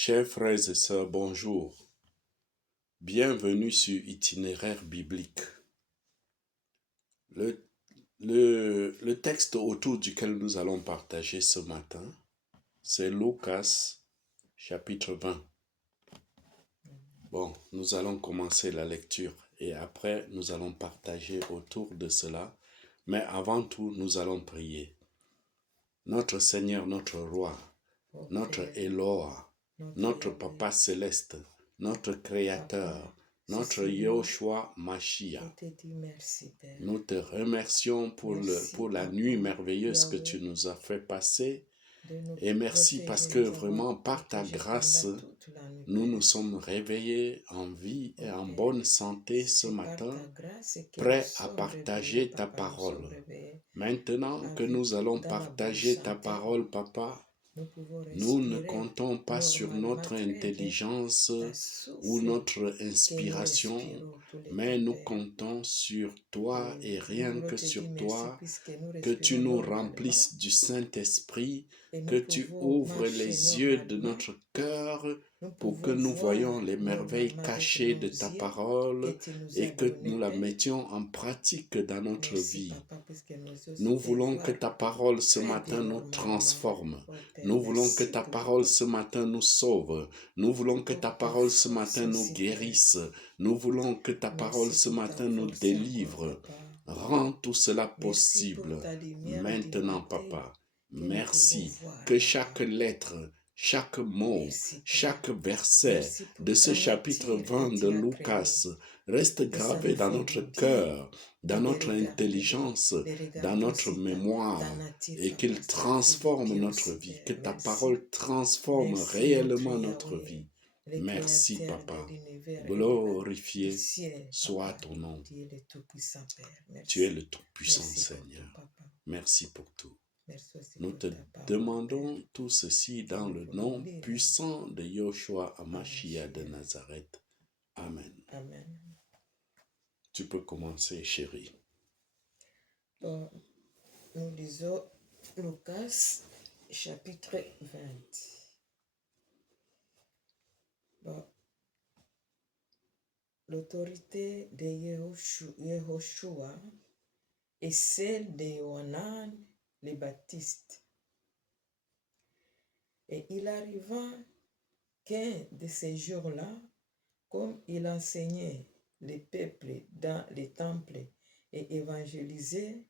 Chers frères et sœurs, bonjour. Bienvenue sur Itinéraire biblique. Le texte autour duquel nous allons partager ce matin, c'est Lucas chapitre 20. Bon, nous allons commencer la lecture et après nous allons partager autour de cela. Mais avant tout, nous allons prier. Notre Seigneur, notre Roi, notre Eloa, notre Papa Céleste, notre Créateur, notre Yoshua Mashiach. Nous te remercions pour la nuit merveilleuse que tu nous as fait passer. Et merci parce que vraiment, par ta grâce, nous nous sommes réveillés en vie et en bonne santé ce matin, prêts à partager ta parole. Maintenant que nous allons partager ta parole, Papa, nous ne comptons pas sur notre intelligence ou notre inspiration, mais nous comptons sur toi et rien que sur toi, que tu nous remplisses du Saint-Esprit, que tu ouvres les yeux de notre cœur pour que nous voyions les merveilles cachées de ta parole et que nous la mettions en pratique dans notre vie. Nous voulons que ta parole ce matin nous transforme. Nous voulons que ta parole ce matin nous sauve. Nous voulons que ta parole ce matin nous guérisse. Nous voulons que ta parole ce matin nous délivre. Rends tout cela possible maintenant, Papa. Merci que chaque lettre, chaque mot, chaque verset de ce chapitre 20 de Lucas reste gravé dans notre cœur, dans notre intelligence, dans notre mémoire, et qu'il transforme notre vie, que ta parole transforme réellement notre vie. Merci, Papa. Glorifié soit ton nom. Tu es le Tout-Puissant, Seigneur. Merci pour tout. Nous te demandons tout ceci dans le nom puissant de Yoshua Hamashiach de Nazareth. Amen. Amen. Tu peux commencer, chérie. Bon, nous lisons Lucas chapitre 20. Bon, l'autorité de Yehoshua est celle de Yohanan le Baptiste. Et il arriva qu'un de ces jours-là, comme il enseignait les peuples dans les temples et évangélisait,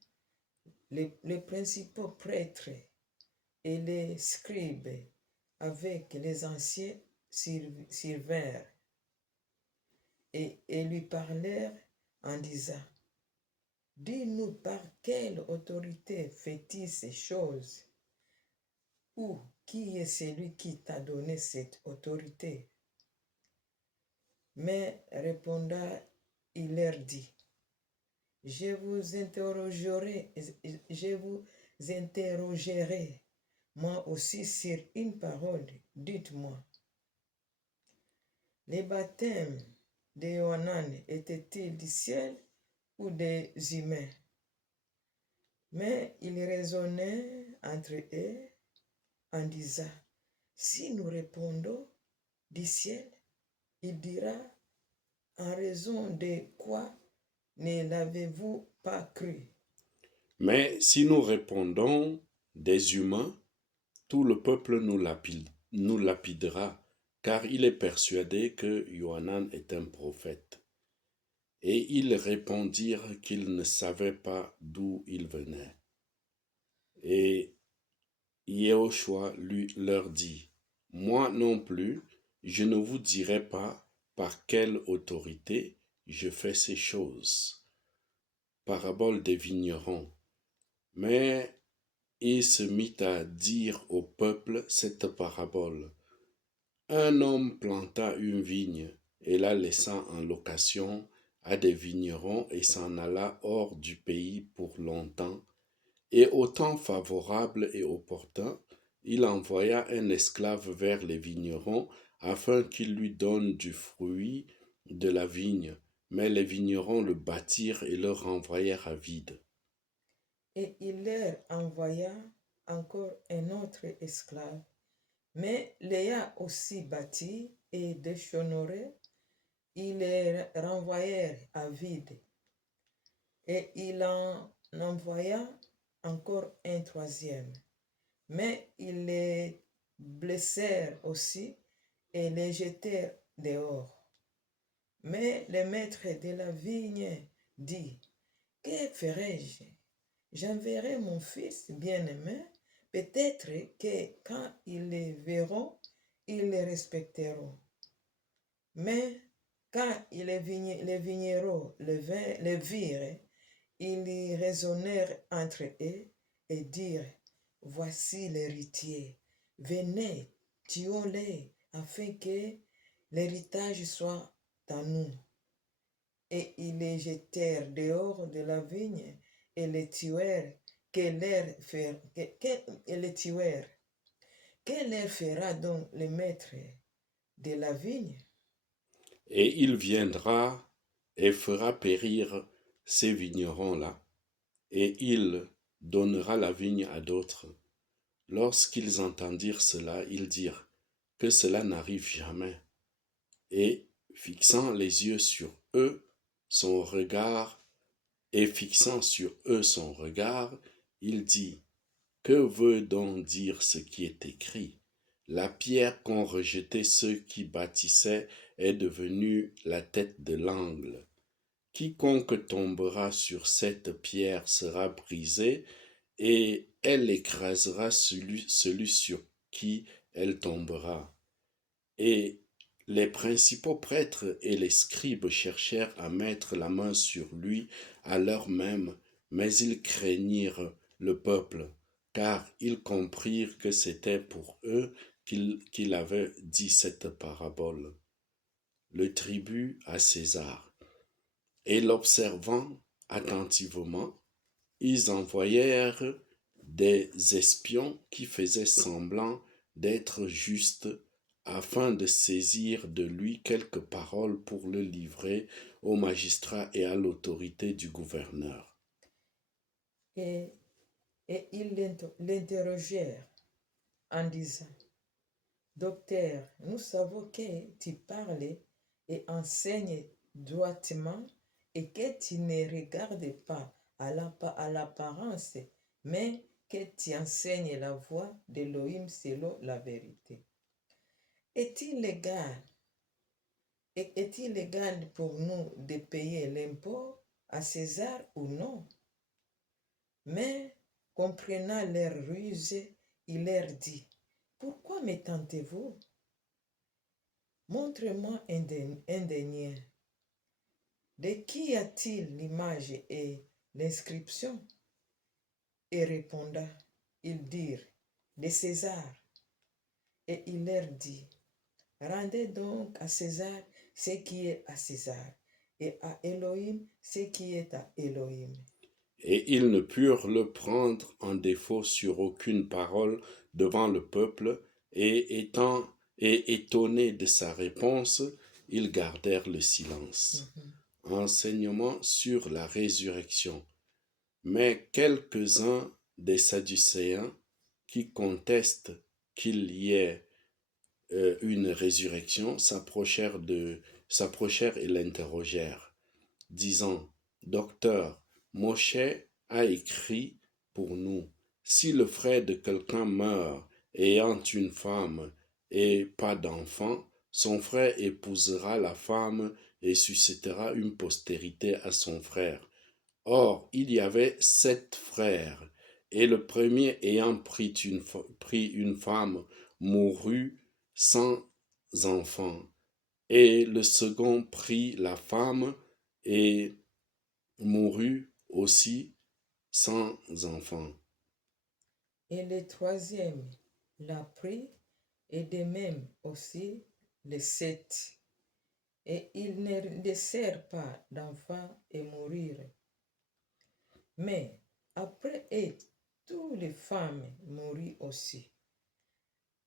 les principaux prêtres et les scribes avec les anciens servèrent et lui parlèrent en disant: dis-nous par quelle autorité fais-tu ces choses? Ou qui est celui qui t'a donné cette autorité? Mais répondant, il leur dit: je vous interrogerai moi aussi sur une parole. Dites-moi, les baptêmes de Yohanan étaient-ils du ciel ou des humains? Mais ils raisonnaient entre eux en disant: si nous répondons du ciel, il dira: en raison de quoi ne l'avez-vous pas cru? Mais si nous répondons des humains, tout le peuple nous lapidera, car il est persuadé que Yohanan est un prophète. Et ils répondirent qu'ils ne savaient pas d'où il venait. Et Yehoshua leur dit: moi non plus, je ne vous dirai pas par quelle autorité je fais ces choses. Parabole des vignerons. Mais il se mit à dire au peuple cette parabole. Un homme planta une vigne et la laissa en location à des vignerons et s'en alla hors du pays pour longtemps. Et au temps favorable et opportun, il envoya un esclave vers les vignerons afin qu'il lui donne du fruit de la vigne. Mais les vignerons le battirent et le renvoyèrent à vide. Et il leur envoya encore un autre esclave, Mais l'ayant aussi bâti et déshonoré, ils les renvoyèrent à vide. Et il en envoya encore un troisième. Mais ils les blessèrent aussi et les jetèrent dehors. Mais le maître de la vigne dit, que ferai-je? J'enverrai mon fils bien-aimé, peut-être que quand ils les verront, ils les respecteront. Mais quand les vignerons le virent, ils y raisonnèrent entre eux et dirent, voici l'héritier, venez, tuons-le, afin que l'héritage soit à nous. Et ils les jetèrent dehors de la vigne et les tuèrent. Que leur fera donc le maître de la vigne? Et il viendra et fera périr ces vignerons-là, et il donnera la vigne à d'autres. Lorsqu'ils entendirent cela, ils dirent, que cela n'arrive jamais. Et fixant les yeux sur eux, son regard, il dit, que veut donc dire ce qui est écrit? La pierre qu'ont rejetée ceux qui bâtissaient est devenue la tête de l'angle. Quiconque tombera sur cette pierre sera brisé, et elle écrasera celui sur qui elle tombera. Et les principaux prêtres et les scribes cherchèrent à mettre la main sur lui à l'heure même, mais ils craignirent le peuple, car ils comprirent que c'était pour eux qu'il avait dit cette parabole. Le tribut à César. Et l'observant attentivement, ils envoyèrent des espions qui faisaient semblant d'être justes afin de saisir de lui quelques paroles pour le livrer au magistrat et à l'autorité du gouverneur. Et ils l'interrogèrent en disant, Docteur, nous savons que tu parles et enseignes droitement et que tu ne regardes pas à l'apparence, mais que tu enseignes la voie d'Élohim selon la vérité. Est-il légal pour nous de payer l'impôt à César ou non? Mais, comprenant leur ruse, il leur dit, pourquoi me tentez-vous? Montre-moi un denier. De qui a-t-il l'image et l'inscription? Et répondant, ils dirent, de César. Et il leur dit, rendez donc à César ce qui est à César, et à Elohim ce qui est à Elohim. Et ils ne purent le prendre en défaut sur aucune parole devant le peuple, et étonnés de sa réponse, ils gardèrent le silence. Enseignement sur la résurrection. Mais quelques-uns des Sadducéens qui contestent qu'il y ait une résurrection s'approchèrent et l'interrogèrent, disant, Docteur, Moshe a écrit pour nous, si le frère de quelqu'un meurt ayant une femme et pas d'enfant, son frère épousera la femme et suscitera une postérité à son frère. Or, il y avait 7 frères, et le premier ayant pris une femme mourut sans enfant, et le second prit la femme et mourut aussi sans enfant. Et le troisième l'a pris, et de même aussi les 7. Et ils ne laissèrent pas d'enfants et mourirent. Mais après eux, toutes les femmes moururent aussi.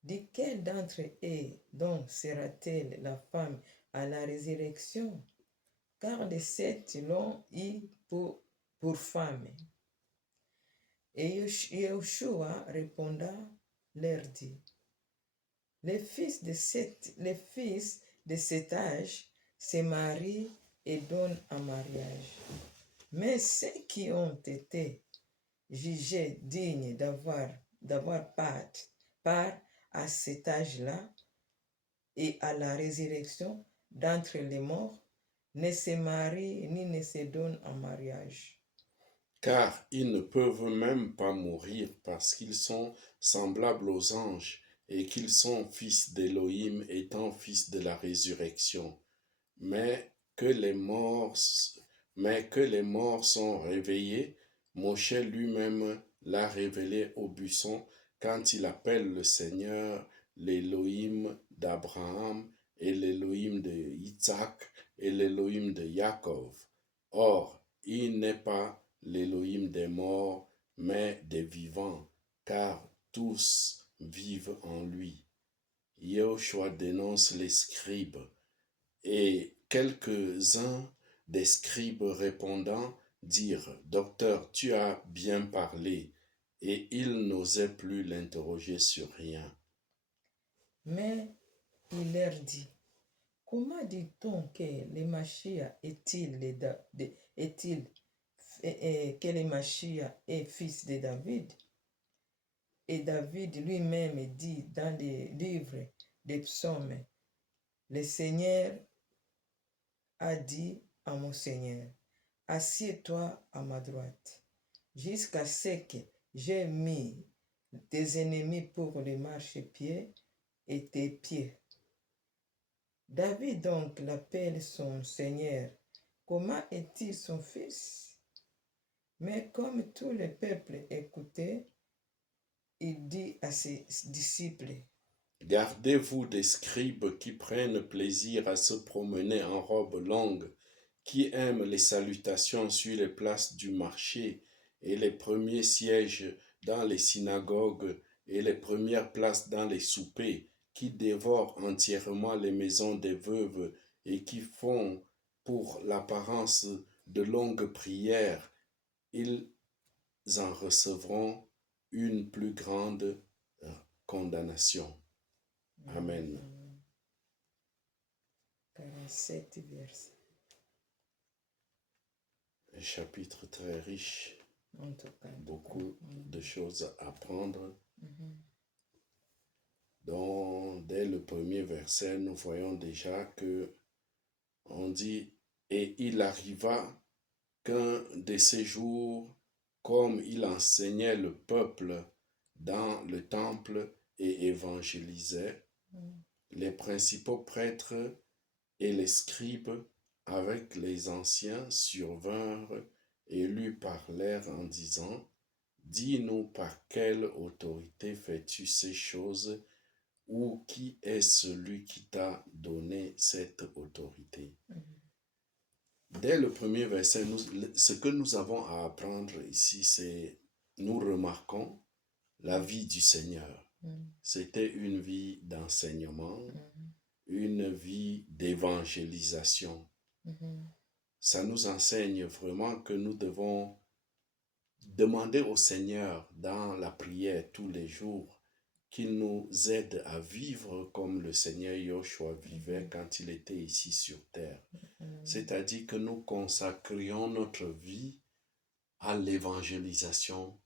De quel d'entre eux donc sera-t-elle la femme à la résurrection? Car les 7 l'ont eu pour femme. Et Yeshua répondant leur dit, les fils de cet âge se marient et donnent en mariage. Mais ceux qui ont été jugés dignes d'avoir part à cet âge-là et à la résurrection d'entre les morts ne se marient ni ne se donnent en mariage. Car ils ne peuvent même pas mourir parce qu'ils sont semblables aux anges et qu'ils sont fils d'Élohim étant fils de la résurrection. Mais que les morts, mais que les morts sont réveillés, Moshe lui-même l'a révélé au buisson quand il appelle le Seigneur l'Élohim d'Abraham et l'Élohim de Isaac et l'Élohim de Jacob. Or, il n'est pas l'Élohim des morts, mais des vivants, car tous vivent en lui. Yahushua dénonce les scribes, et quelques-uns des scribes répondant dirent, Docteur, tu as bien parlé, et ils n'osaient plus l'interroger sur rien. Mais il leur dit, comment dit-on que le Mashiach que le Mashiach est fils de David? Et David lui-même dit dans les livres des psaumes, le Seigneur a dit à mon Seigneur, assieds-toi à ma droite, jusqu'à ce que j'ai mis tes ennemis pour le marchepied et tes pieds. David donc l'appelle son Seigneur. Comment est-il son fils? Mais comme tout le peuple écoutait, il dit à ses disciples, Gardez-vous des scribes qui prennent plaisir à se promener en robe longue, qui aiment les salutations sur les places du marché et les premiers sièges dans les synagogues et les premières places dans les soupers, qui dévorent entièrement les maisons des veuves et qui font pour l'apparence de longues prières. Ils en recevront une plus grande condamnation. Amen. 47 versets. Un chapitre très riche, En tout cas. beaucoup de choses à apprendre. Mhm. Donc, dès le premier verset, nous voyons déjà que on dit, et il arriva qu'un de ces jours, comme il enseignait le peuple dans le temple et évangélisait, les principaux prêtres et les scribes avec les anciens survinrent et lui parlèrent en disant, dis-nous par quelle autorité fais-tu ces choses, ou qui est celui qui t'a donné cette autorité? Dès le premier verset, ce que nous avons à apprendre ici, c'est, nous remarquons la vie du Seigneur. C'était une vie d'enseignement, une vie d'évangélisation. Ça nous enseigne vraiment que nous devons demander au Seigneur dans la prière tous les jours qu'il nous aide à vivre comme le Seigneur Yahushua vivait quand il était ici sur terre. C'est-à-dire que nous consacrions notre vie à l'évangélisation,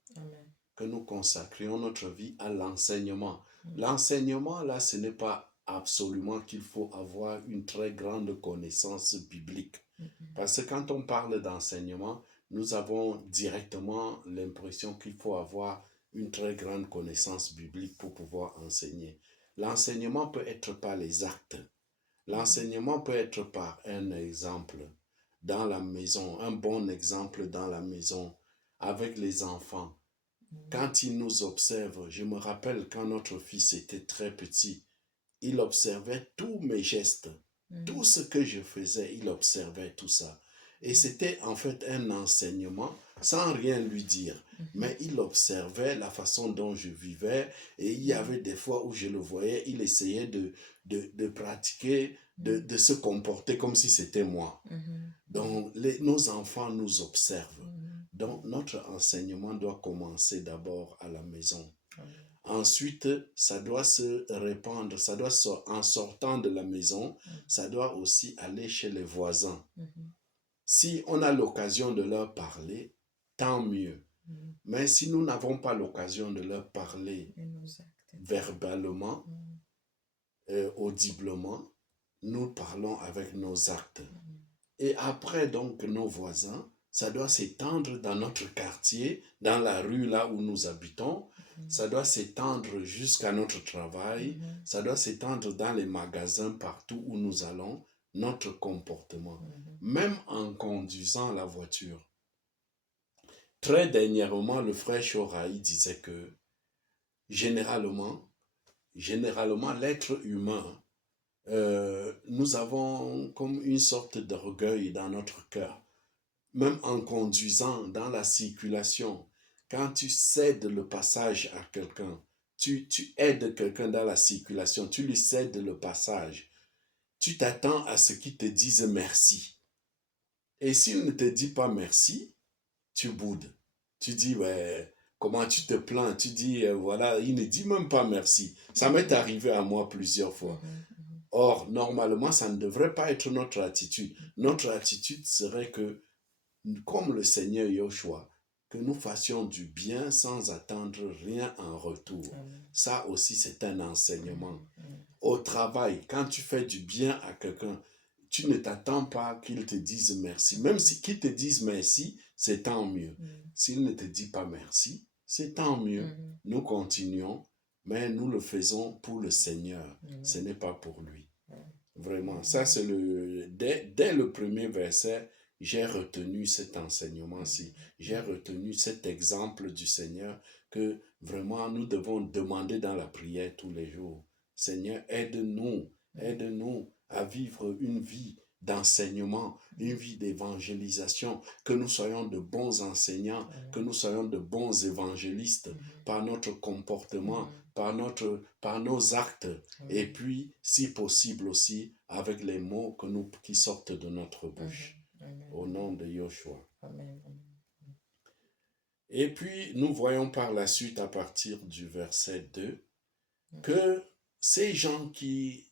que nous consacrions notre vie à l'enseignement. L'enseignement, là, ce n'est pas absolument qu'il faut avoir une très grande connaissance biblique. Parce que quand on parle d'enseignement, nous avons directement l'impression qu'il faut avoir une très grande connaissance biblique pour pouvoir enseigner. L'enseignement peut être par les actes. L'enseignement peut être par un exemple dans la maison, un bon exemple dans la maison, avec les enfants. Quand ils nous observent, je me rappelle quand notre fils était très petit, il observait tous mes gestes. Tout ce que je faisais, il observait tout ça. Et c'était en fait un enseignement sans rien lui dire. Mais il observait la façon dont je vivais et il y avait des fois où je le voyais, il essayait de pratiquer, de se comporter comme si c'était moi. Donc, nos enfants nous observent. Donc, notre enseignement doit commencer d'abord à la maison. Ensuite, ça doit se répandre, ça doit en sortant de la maison, ça doit aussi aller chez les voisins. Si on a l'occasion de leur parler, tant mieux. Mais si nous n'avons pas l'occasion de leur parler verbalement, audiblement, nous parlons avec nos actes. Et après, donc, nos voisins, ça doit s'étendre dans notre quartier, dans la rue là où nous habitons. Ça doit s'étendre jusqu'à notre travail. Ça doit s'étendre dans les magasins, partout où nous allons, notre comportement. Même en conduisant la voiture. Très dernièrement, le frère Shorai disait que généralement, l'être humain, nous avons comme une sorte d'orgueil dans notre cœur. Même en conduisant dans la circulation, quand tu cèdes le passage à quelqu'un, tu aides quelqu'un dans la circulation, tu lui cèdes le passage, tu t'attends à ce qu'il te dise merci. Et s'il ne te dit pas merci, tu boudes. Tu dis, ouais, comment tu te plains? Tu dis, voilà, il ne dit même pas merci. Ça m'est arrivé à moi plusieurs fois. Or, normalement, ça ne devrait pas être notre attitude. Notre attitude serait que, comme le Seigneur Yoshua, que nous fassions du bien sans attendre rien en retour. Ça aussi, c'est un enseignement. Au travail, quand tu fais du bien à quelqu'un, tu ne t'attends pas qu'il te dise merci. Même si qu'il te dise merci, c'est tant mieux. S'il ne te dit pas merci, c'est tant mieux. Nous continuons, mais nous le faisons pour le Seigneur. Ce n'est pas pour lui. Vraiment, ça c'est dès le premier verset, j'ai retenu cet enseignement-ci. J'ai retenu cet exemple du Seigneur que vraiment nous devons demander dans la prière tous les jours. Seigneur, aide-nous à vivre une vie d'enseignement, une vie d'évangélisation, que nous soyons de bons enseignants, que nous soyons de bons évangélistes par notre comportement, par nos actes, et puis, si possible aussi, avec les mots qui sortent de notre bouche. Au nom de Yoshua. Et puis, nous voyons par la suite, à partir du verset 2, que ces gens qui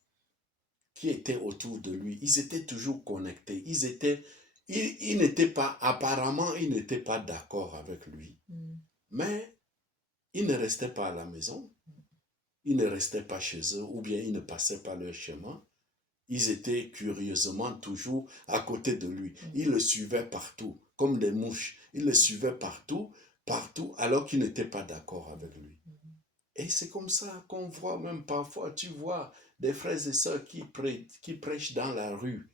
étaient autour de lui, ils étaient toujours connectés. Ils n'étaient pas, apparemment, ils n'étaient pas d'accord avec lui. Mais ils ne restaient pas à la maison. Ils ne restaient pas chez eux, ou bien ils ne passaient pas leur chemin. Ils étaient curieusement toujours à côté de lui. Ils le suivaient partout, comme des mouches. Ils le suivaient partout, alors qu'ils n'étaient pas d'accord avec lui. Et c'est comme ça qu'on voit même parfois, tu vois, des frères et sœurs qui prêchent dans la rue.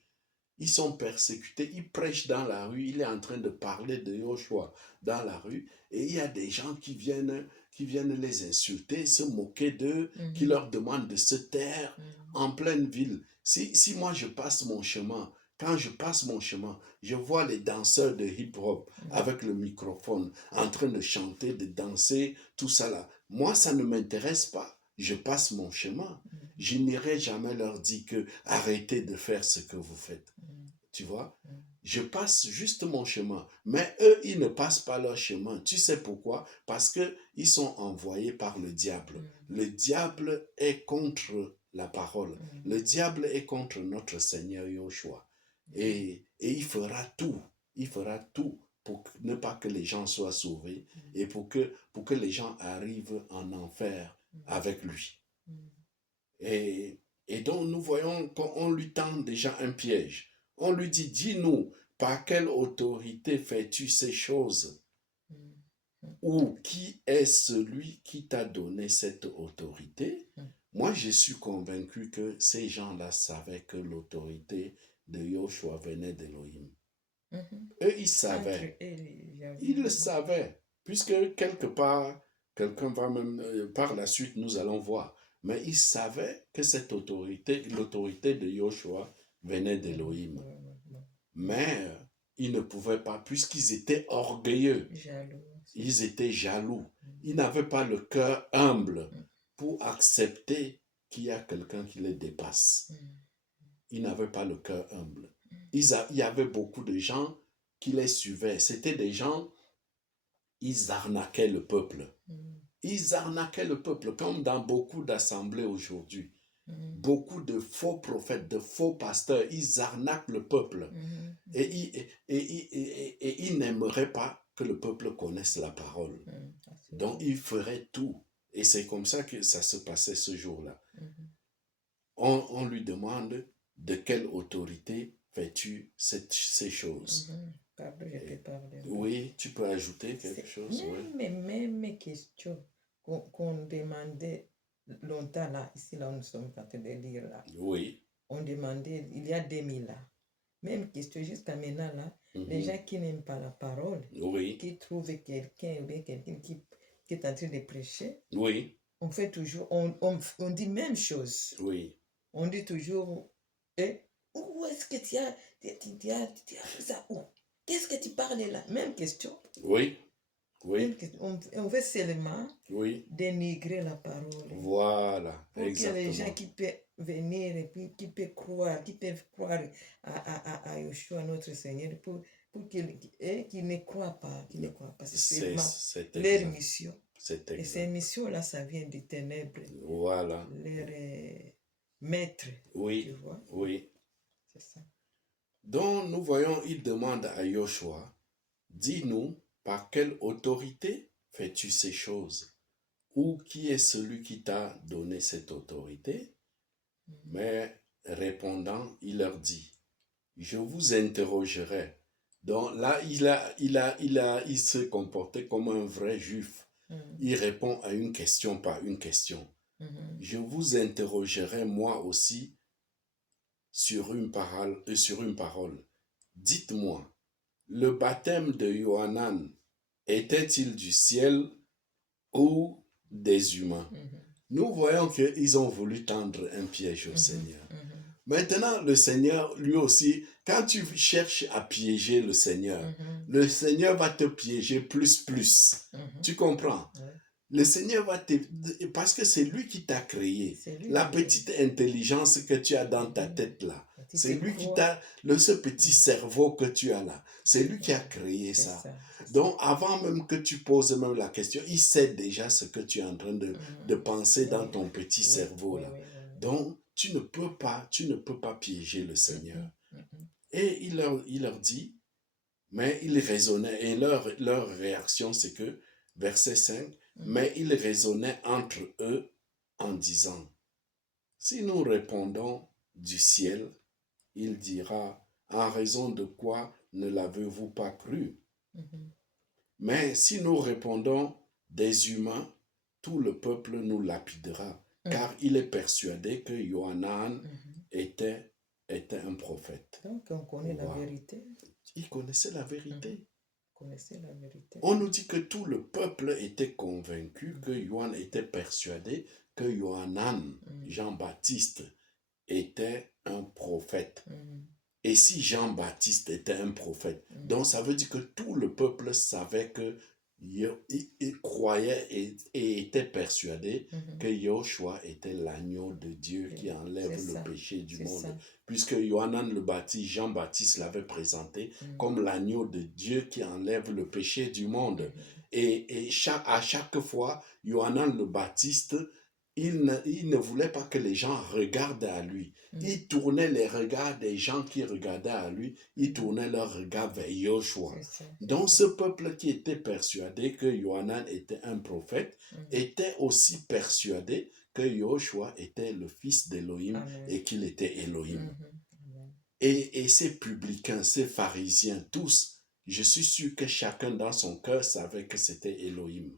Ils sont persécutés, ils prêchent dans la rue, il est en train de parler de Yoshua dans la rue, et il y a des gens qui viennent les insulter, se moquer d'eux, qui leur demandent de se taire en pleine ville. Si moi je passe mon chemin, quand je passe mon chemin, je vois les danseurs de hip-hop avec le microphone en train de chanter, de danser, tout ça là. Moi, ça ne m'intéresse pas. Je passe mon chemin. Je n'irai jamais leur dire que arrêtez de faire ce que vous faites. Tu vois? Je passe juste mon chemin. Mais eux, ils ne passent pas leur chemin. Tu sais pourquoi? Parce qu'ils sont envoyés par le diable. Le diable est contre la parole. Le diable est contre notre Seigneur Yoshua. Et il fera tout. Il fera tout pour ne pas que les gens soient sauvés et pour que les gens arrivent en enfer avec lui. Et donc nous voyons qu'on lui tend déjà un piège. On lui dit, dis-nous, par quelle autorité fais-tu ces choses? Ou qui est celui qui t'a donné cette autorité? Moi, je suis convaincu que ces gens-là savaient que l'autorité de Yoshua venait d'Élohim. Eux, ils savaient. Ils le savaient. Puisque quelque part, quelqu'un va même, par la suite, nous allons voir. Mais ils savaient que cette autorité, l'autorité de Yoshua, venait d'Élohim. Mais ils ne pouvaient pas, puisqu'ils étaient orgueilleux. Ils étaient jaloux. Ils n'avaient pas le cœur humble pour accepter qu'il y a quelqu'un qui les dépasse. Ils n'avaient pas le cœur humble. Il y avait beaucoup de gens qui les suivaient. C'était des gens, ils arnaquaient le peuple. Ils arnaquaient le peuple, comme dans beaucoup d'assemblées aujourd'hui. Mhm. Beaucoup de faux prophètes, de faux pasteurs, ils arnaquent le peuple. Mhm. Et ils n'aimeraient pas que le peuple connaisse la parole. Mhm. Donc, ils feraient tout. Et c'est comme ça que ça se passait ce jour-là. Mhm. On lui demande de quelle autorité fais-tu ces choses. Mhm. Pardon, je peux parler un peu. Oui, tu peux ajouter quelque chose. Oui. Même question qu'on demandait longtemps là, ici là où nous sommes en train de lire là, Oui. on demandait il y a 2000 là. Même question jusqu'à maintenant là, les gens qui n'aiment pas la parole, Oui. qui trouvent quelqu'un ou bien quelqu'un qui est en train de prêcher, Oui. on fait toujours, on dit même chose. Oui. On dit toujours, où est-ce que tu as fait ça où? Qu'est-ce que tu parles là? Même question. Oui. Oui. Même question. On veut seulement Oui. dénigrer la parole. Voilà. Pour Exactement. que les gens qui peuvent venir et puis qui peuvent croire à Yeshua, notre Seigneur, pour qu'ils ne croient pas. Qu'ils ne croient pas. C'est seulement leur mission. Et ces missions-là, ça vient des ténèbres. Voilà. Leur maître. Oui. Tu vois? Oui. C'est ça. Donc, nous voyons, il demande à Yoshua, dis-nous, par quelle autorité fais-tu ces choses? Ou qui est celui qui t'a donné cette autorité? Mais répondant, il leur dit, je vous interrogerai. Donc là, il se comportait comme un vrai juif. Il répond à une question par une question. Je vous interrogerai moi aussi sur une parole. Dites-moi, le baptême de Yohanan était-il du ciel ou des humains? Nous voyons qu'ils ont voulu tendre un piège au Seigneur. Maintenant, le Seigneur, lui aussi, quand tu cherches à piéger le Seigneur va te piéger plus. Tu comprends? Le Seigneur va te... Parce que c'est lui qui t'a créé. La petite intelligence que tu as dans ta tête là. C'est lui qui t'a... Ce petit cerveau que tu as là. C'est lui qui a créé ça. Donc, avant même que tu poses même la question, il sait déjà ce que tu es en train de penser dans ton petit cerveau là. Donc, tu ne peux pas piéger le Seigneur. Et il leur dit, mais il raisonnait, et leur réaction c'est que, verset 5, mais ils raisonnaient entre eux en disant, si nous répondons du ciel, il dira, en raison de quoi ne l'avez-vous pas cru? Mais si nous répondons des humains, tout le peuple nous lapidera, car il est persuadé que Yohanan était un prophète. Donc on connaît la vérité. Il connaissait la vérité. La vérité. On nous dit que tout le peuple était convaincu que Yohan était persuadé que Yohanan, Jean-Baptiste, était un prophète. Et si Jean-Baptiste était un prophète, donc ça veut dire que tout le peuple savait que il croyait et était persuadé que Yoshua était l'agneau de Dieu qui enlève le péché du monde. Ça. Puisque Yohanan le Baptiste, Jean-Baptiste l'avait présenté comme l'agneau de Dieu qui enlève le péché du monde. Et à chaque fois, Yohanan le Baptiste, il ne voulait pas que les gens regardent à lui. Il tournait les regards des gens qui regardaient à lui, il tournait leur regard vers Yoshua. Donc ce peuple qui était persuadé que Yohanan était un prophète, était aussi persuadé que Yoshua était le fils d'Élohim et qu'il était Élohim. Et ces publicains, ces pharisiens, tous, je suis sûr que chacun dans son cœur savait que c'était Élohim.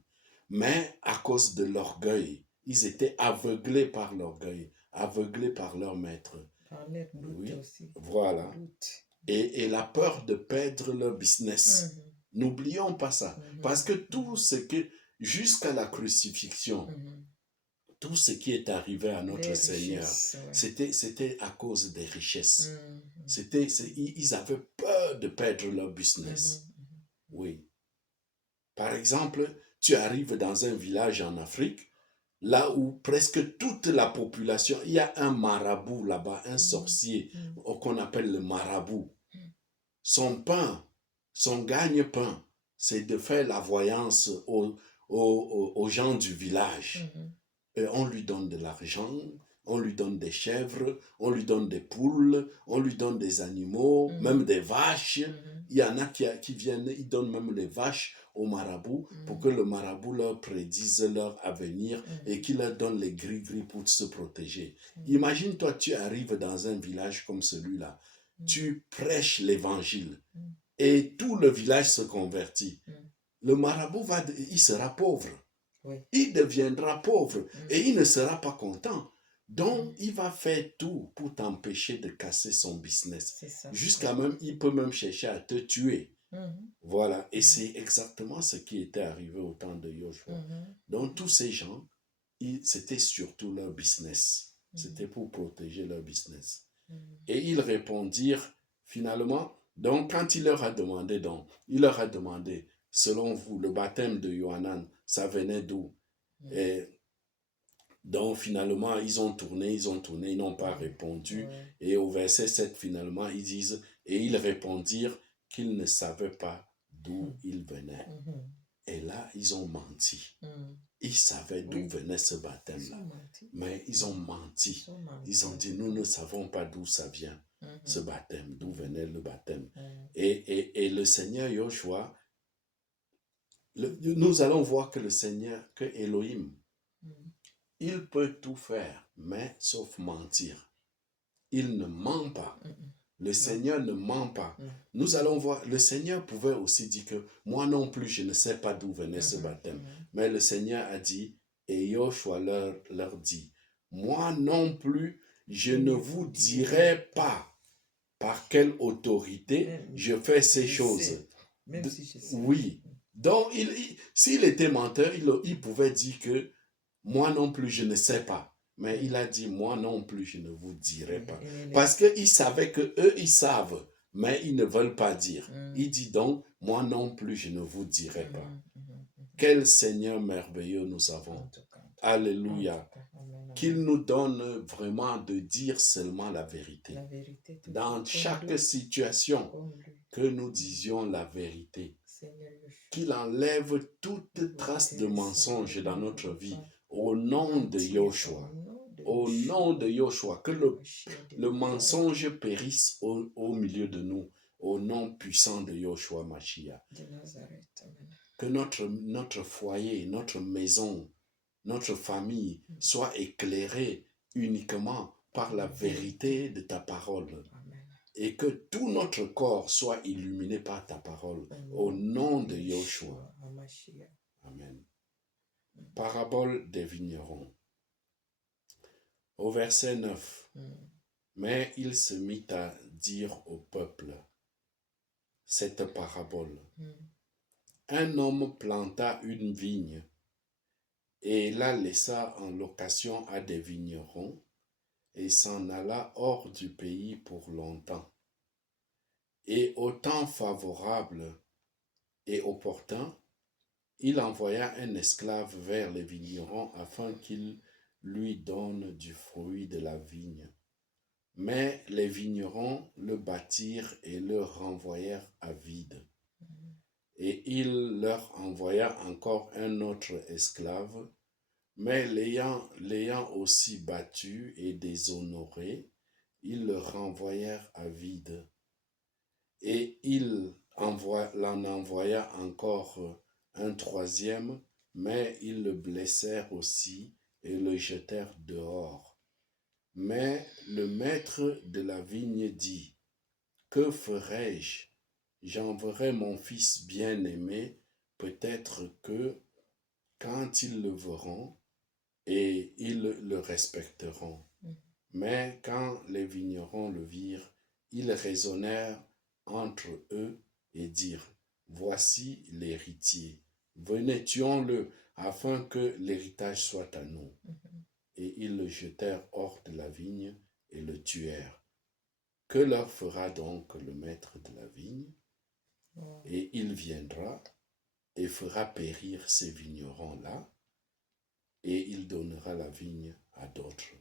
Mais à cause de l'orgueil, ils étaient aveuglés par l'orgueil, aveuglés par leur maître. Par leur doute aussi. Voilà. Et la peur de perdre leur business. N'oublions pas ça. Parce que tout ce que, jusqu'à la crucifixion, tout ce qui est arrivé à notre Seigneur, c'était à cause des richesses. Ils avaient peur de perdre leur business. Oui. Par exemple, tu arrives dans un village en Afrique, là où presque toute la population, il y a un marabout là-bas, un sorcier qu'on appelle le marabout. Son pain, son gagne-pain, c'est de faire la voyance aux gens du village. Et on lui donne de l'argent, on lui donne des chèvres, on lui donne des poules, on lui donne des animaux, même des vaches. Il y en a qui viennent, ils donnent même les vaches au marabout pour que le marabout leur prédise leur avenir et qu'il leur donne les gris-gris pour se protéger. Imagine-toi, tu arrives dans un village comme celui-là, tu prêches l'évangile et tout le village se convertit. Le marabout il sera pauvre. Oui. Il deviendra pauvre et il ne sera pas content. Donc, il va faire tout pour t'empêcher de casser son business. Jusqu'à même, il peut même chercher à te tuer. Voilà. Et c'est exactement ce qui était arrivé au temps de Joshua. Donc, tous ces gens, c'était surtout leur business. C'était pour protéger leur business. Et ils répondirent finalement, donc quand il leur a demandé, selon vous, le baptême de Yohanan, ça venait d'où? Et donc finalement, ils ont tourné, ils n'ont pas répondu. Et au verset 7, finalement, ils disent, et ils répondirent qu'ils ne savaient pas d'où ils venaient. Et là, ils ont menti. Ils savaient d'où venait ce baptême-là. Mais ils ont menti. Ils ont dit, nous ne savons pas d'où ça vient, ce baptême, d'où venait le baptême. Et le Seigneur Joshua, nous allons voir que le Seigneur, que Elohim, il peut tout faire, mais sauf mentir. Il ne ment pas. Le Seigneur ne ment pas. Nous allons voir, le Seigneur pouvait aussi dire que moi non plus, je ne sais pas d'où venait ce baptême. Mais le Seigneur a dit, et Joshua leur dit, moi non plus, je ne vous dirai pas par quelle autorité je fais ces choses. Même si je sais. Oui. Donc, s'il était menteur, il pouvait dire que moi non plus, je ne sais pas. Mais il a dit, moi non plus, je ne vous dirai pas. Parce qu'il savait que eux, ils savent, mais ils ne veulent pas dire. Il dit donc, moi non plus, je ne vous dirai pas. Quel Seigneur merveilleux nous avons. Alléluia. Qu'il nous donne vraiment de dire seulement la vérité. Dans chaque situation, que nous disions la vérité. Qu'il enlève toute trace de mensonge dans notre vie. Au nom de Joshua. Au nom de Joshua. Que le mensonge périsse au milieu de nous. Au nom puissant de Joshua Mashiach. Que notre foyer, notre maison, notre famille soit éclairée uniquement par la vérité de ta parole. Et que tout notre corps soit illuminé par ta parole. Au nom de Joshua. Amen. Parabole des vignerons. Au verset 9. Mais il se mit à dire au peuple cette parabole. Un homme planta une vigne et la laissa en location à des vignerons et s'en alla hors du pays pour longtemps. Et au temps favorable et opportun, il envoya un esclave vers les vignerons afin qu'il lui donne du fruit de la vigne. Mais les vignerons le battirent et le renvoyèrent à vide. Et il leur envoya encore un autre esclave, mais l'ayant aussi battu et déshonoré, ils le renvoyèrent à vide. Et il en envoya encore un troisième, mais ils le blessèrent aussi et le jetèrent dehors. Mais le maître de la vigne dit, « Que ferai-je? J'enverrai mon fils bien-aimé, peut-être que, quand ils le verront, et ils le respecteront. » Mais quand les vignerons le virent, ils raisonnèrent entre eux et dirent, « Voici l'héritier. Venez, tuons-le, afin que l'héritage soit à nous. » Et ils le jetèrent hors de la vigne et le tuèrent. Que leur fera donc le maître de la vigne? Et il viendra et fera périr ces vignerons-là, et il donnera la vigne à d'autres.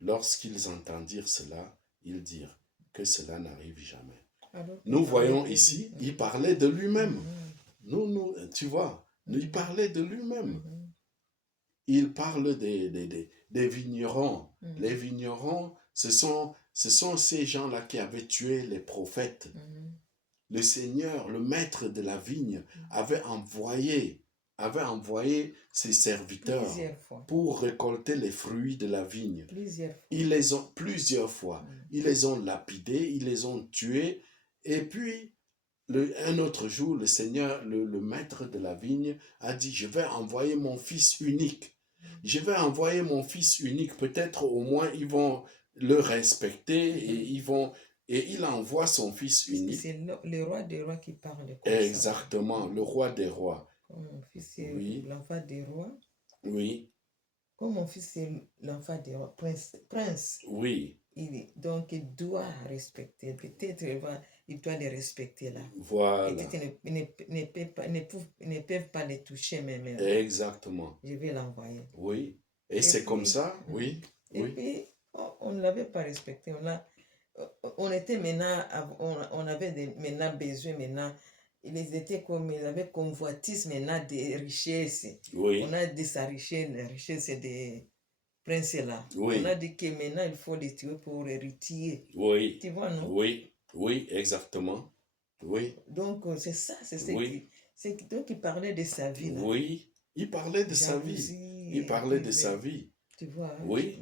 Lorsqu'ils entendirent cela, ils dirent que cela n'arrive jamais. Nous voyons ici, il parlait de lui-même. Tu vois, Il parlait de lui-même. Mhm. Il parle des vignerons. Mhm. Les vignerons, ce sont ces gens-là qui avaient tué les prophètes. Mhm. Le Seigneur, le maître de la vigne, avait envoyé ses serviteurs Plusieurs fois. pour récolter les fruits de la vigne. Plusieurs fois. Ils les ont plusieurs fois. Ils les ont lapidés, ils les ont tués. Et puis, un autre jour, le Seigneur, le maître de la vigne, a dit, je vais envoyer mon fils unique. Je vais envoyer mon fils unique. Peut-être au moins ils vont le respecter et il envoie son fils unique. C'est le roi des rois qui parle comme ça. Exactement, le roi des rois. Comme mon fils c'est Oui. l'enfant des rois. Oui, Comme mon fils c'est l'enfant des rois, prince. oui, Donc il doit respecter. Peut-être il doit les respecter là. voilà. Peut-être ils ne peuvent pas les toucher même. Exactement. Je vais l'envoyer. Oui. Et c'est comme ça, oui. Et Oui. puis, on ne l'avait pas respecté. On était maintenant, on avait maintenant besoin, maintenant, ils étaient comme, ils avaient convoitise maintenant des richesses. Oui. On a dit sa richesse, la richesse des princes là. Oui. On a dit que maintenant il faut les tuer pour héritier. Oui. Tu vois, non? Oui. Oui, exactement. Oui. Donc, c'est ça, c'est ce Oui. donc il parlait de sa vie là. Oui. Il parlait de sa vie. Jalousie, Il parlait de sa vie. Tu vois, hein, Oui.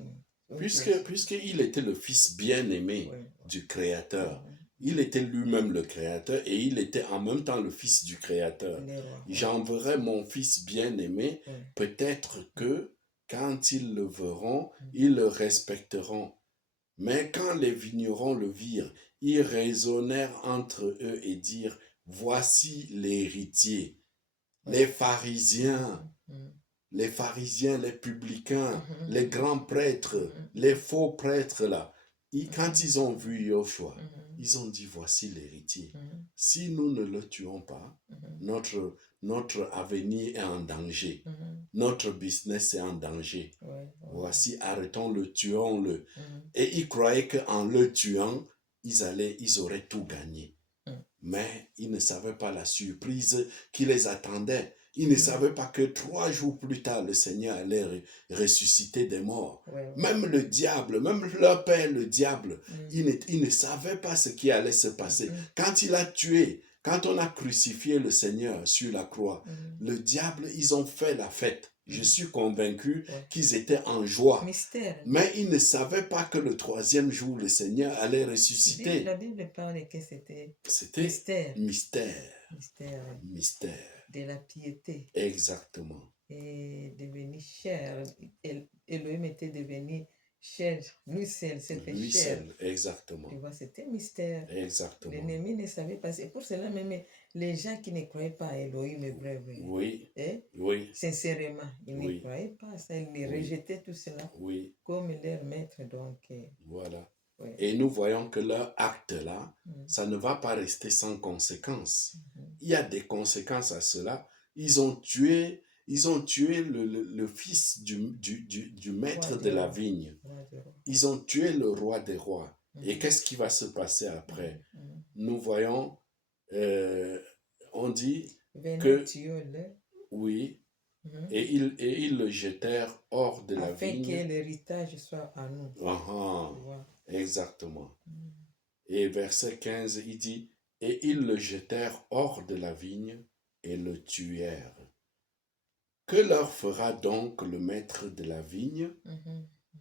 donc, Puisqu'il était le fils bien-aimé ouais. du Créateur. Ouais. Il était lui-même le Créateur et il était en même temps le fils du Créateur. Les rois, ouais. J'enverrai mon fils bien-aimé. Ouais. Peut-être que quand ils le verront, ils le respecteront. Mais quand les vignerons le virent, ils raisonnèrent entre eux et dirent, voici l'héritier. Les pharisiens, les pharisiens, les publicains, les grands prêtres, les faux prêtres là, quand ils ont vu Yoshua, ils ont dit, voici l'héritier. Si nous ne le tuons pas, notre avenir est en danger. Notre business est en danger. Voici, arrêtons-le, tuons-le. Et ils croyaient qu'en le tuant, ils auraient tout gagné. Mais ils ne savaient pas la surprise qui les attendait. Ils ne savaient pas que 3 jours plus tard, le Seigneur allait ressusciter des morts. Même le diable, même leur père, le diable, il ne savait pas ce qui allait se passer. Quand il a tué, quand on a crucifié le Seigneur sur la croix, le diable, ils ont fait la fête. Je suis convaincu qu'ils étaient en joie. Mystère. Mais ils ne savaient pas que le 3e jour, le Seigneur allait ressusciter. La Bible parle que c'était mystère. Mystère. De la piété. Exactement. Et devenu cher. Elohim était devenu cher. Lui seul, c'était Lui cher. seul, exactement. Tu vois, c'était mystère. Exactement. L'ennemi ne savait pas. C'est pour cela même les gens qui ne croyaient pas à Elohim, vrai. Oui. Oui. Sincèrement, ils ne croyaient pas à ça. Ils rejetaient tout cela comme leur maître. Donc, voilà. Et nous voyons que leur acte là, ça ne va pas rester sans conséquences. Il y a des conséquences à cela. Ils ont tué le fils du maître de la vigne. Ils ont tué le roi des rois. Et qu'est-ce qui va se passer après? Nous voyons, on dit que oui, et ils le jetèrent hors de la vigne. Afin que l'héritage soit à nous. Exactement. Et verset 15, il dit, et ils le jetèrent hors de la vigne et le tuèrent. Que leur fera donc le maître de la vigne?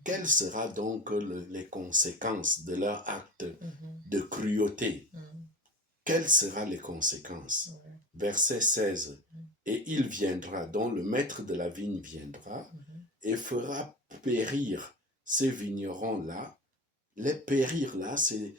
Quelles seront donc les conséquences de leur acte de cruauté? Quelles seront les conséquences? Verset 16. Et il viendra, donc le maître de la vigne viendra et fera périr ces vignerons-là. Les périr là, c'est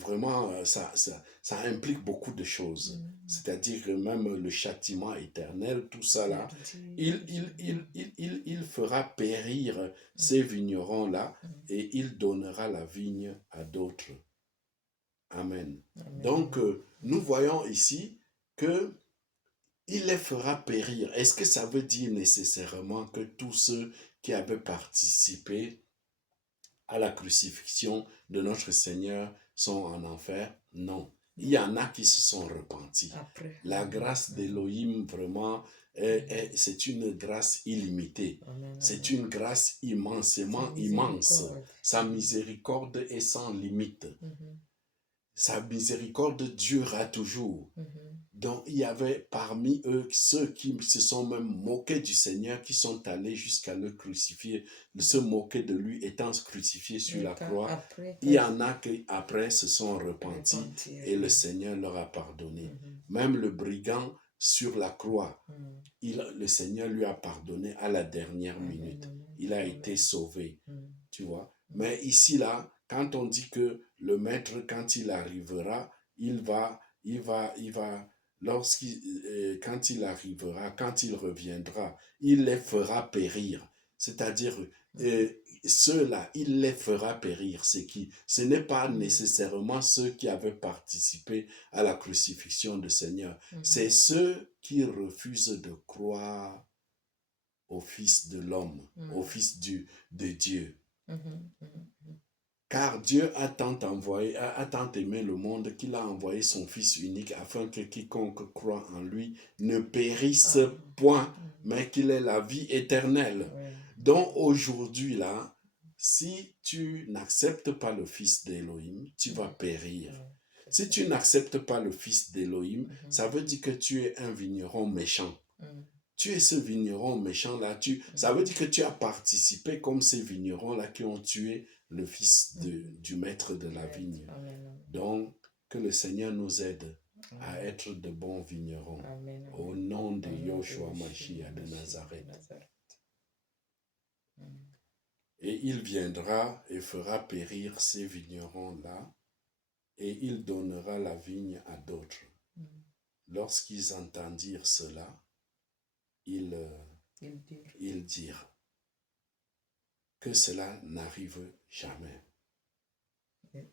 vraiment, ça implique beaucoup de choses. C'est-à-dire que même le châtiment éternel, tout ça là, il fera périr ces vignerons-là et il donnera la vigne à d'autres. Amen. Donc, nous voyons ici que il les fera périr. Est-ce que ça veut dire nécessairement que tous ceux qui avaient participé à la crucifixion de notre Seigneur sont en enfer? Non. Il y en a qui se sont repentis. Après. La grâce d'Élohim, vraiment, c'est une grâce illimitée. Amen. C'est une grâce immensément Sa immense. miséricorde. Sa miséricorde est sans limite. Mhm, Sa miséricorde durera toujours. mhm. Donc, il y avait parmi eux ceux qui se sont même moqués du Seigneur, qui sont allés jusqu'à le crucifier, se moquer de lui étant crucifié sur Mais la croix. après, Il y en a qui, après, se sont repentis repentir, et le oui. Seigneur leur a pardonné. Mhm, Même le brigand sur la croix, mhm. le Seigneur lui a pardonné à la dernière Amen, minute. amen, Il a amen. été sauvé, Mhm, tu vois. mhm. Mais ici, là, quand on dit que le maître, quand il arrivera, quand il arrivera, quand il reviendra, il les fera périr. C'est-à-dire, ceux-là, il les fera périr. C'est qui? Ce n'est pas nécessairement ceux qui avaient participé à la crucifixion du Seigneur. Mhm. C'est ceux qui refusent de croire au Fils de l'homme, au Fils de Dieu. Mhm, mhm. Car Dieu a tant aimé le monde qu'il a envoyé son Fils unique afin que quiconque croit en lui ne périsse point, mais qu'il ait la vie éternelle. Ouais. Donc aujourd'hui là, si tu n'acceptes pas le Fils d'Élohim, tu vas périr. Ouais. Si tu n'acceptes pas le Fils d'Élohim, ça veut dire que tu es un vigneron méchant. Mhm. Tu es ce vigneron méchant-là. Ça veut dire que tu as participé comme ces vignerons-là qui ont tué le fils du maître de la vigne. Amen. Donc, que le Seigneur nous aide à Amen. être de bons vignerons. Amen. Au nom de Au nom de Yoshua Yeshua Mashiach de Mashiach Nazareth. de Nazareth. Mhm. Et il viendra et fera périr ces vignerons-là, et il donnera la vigne à d'autres. Mhm. Lorsqu'ils entendirent cela, ils dirent que cela n'arrive jamais.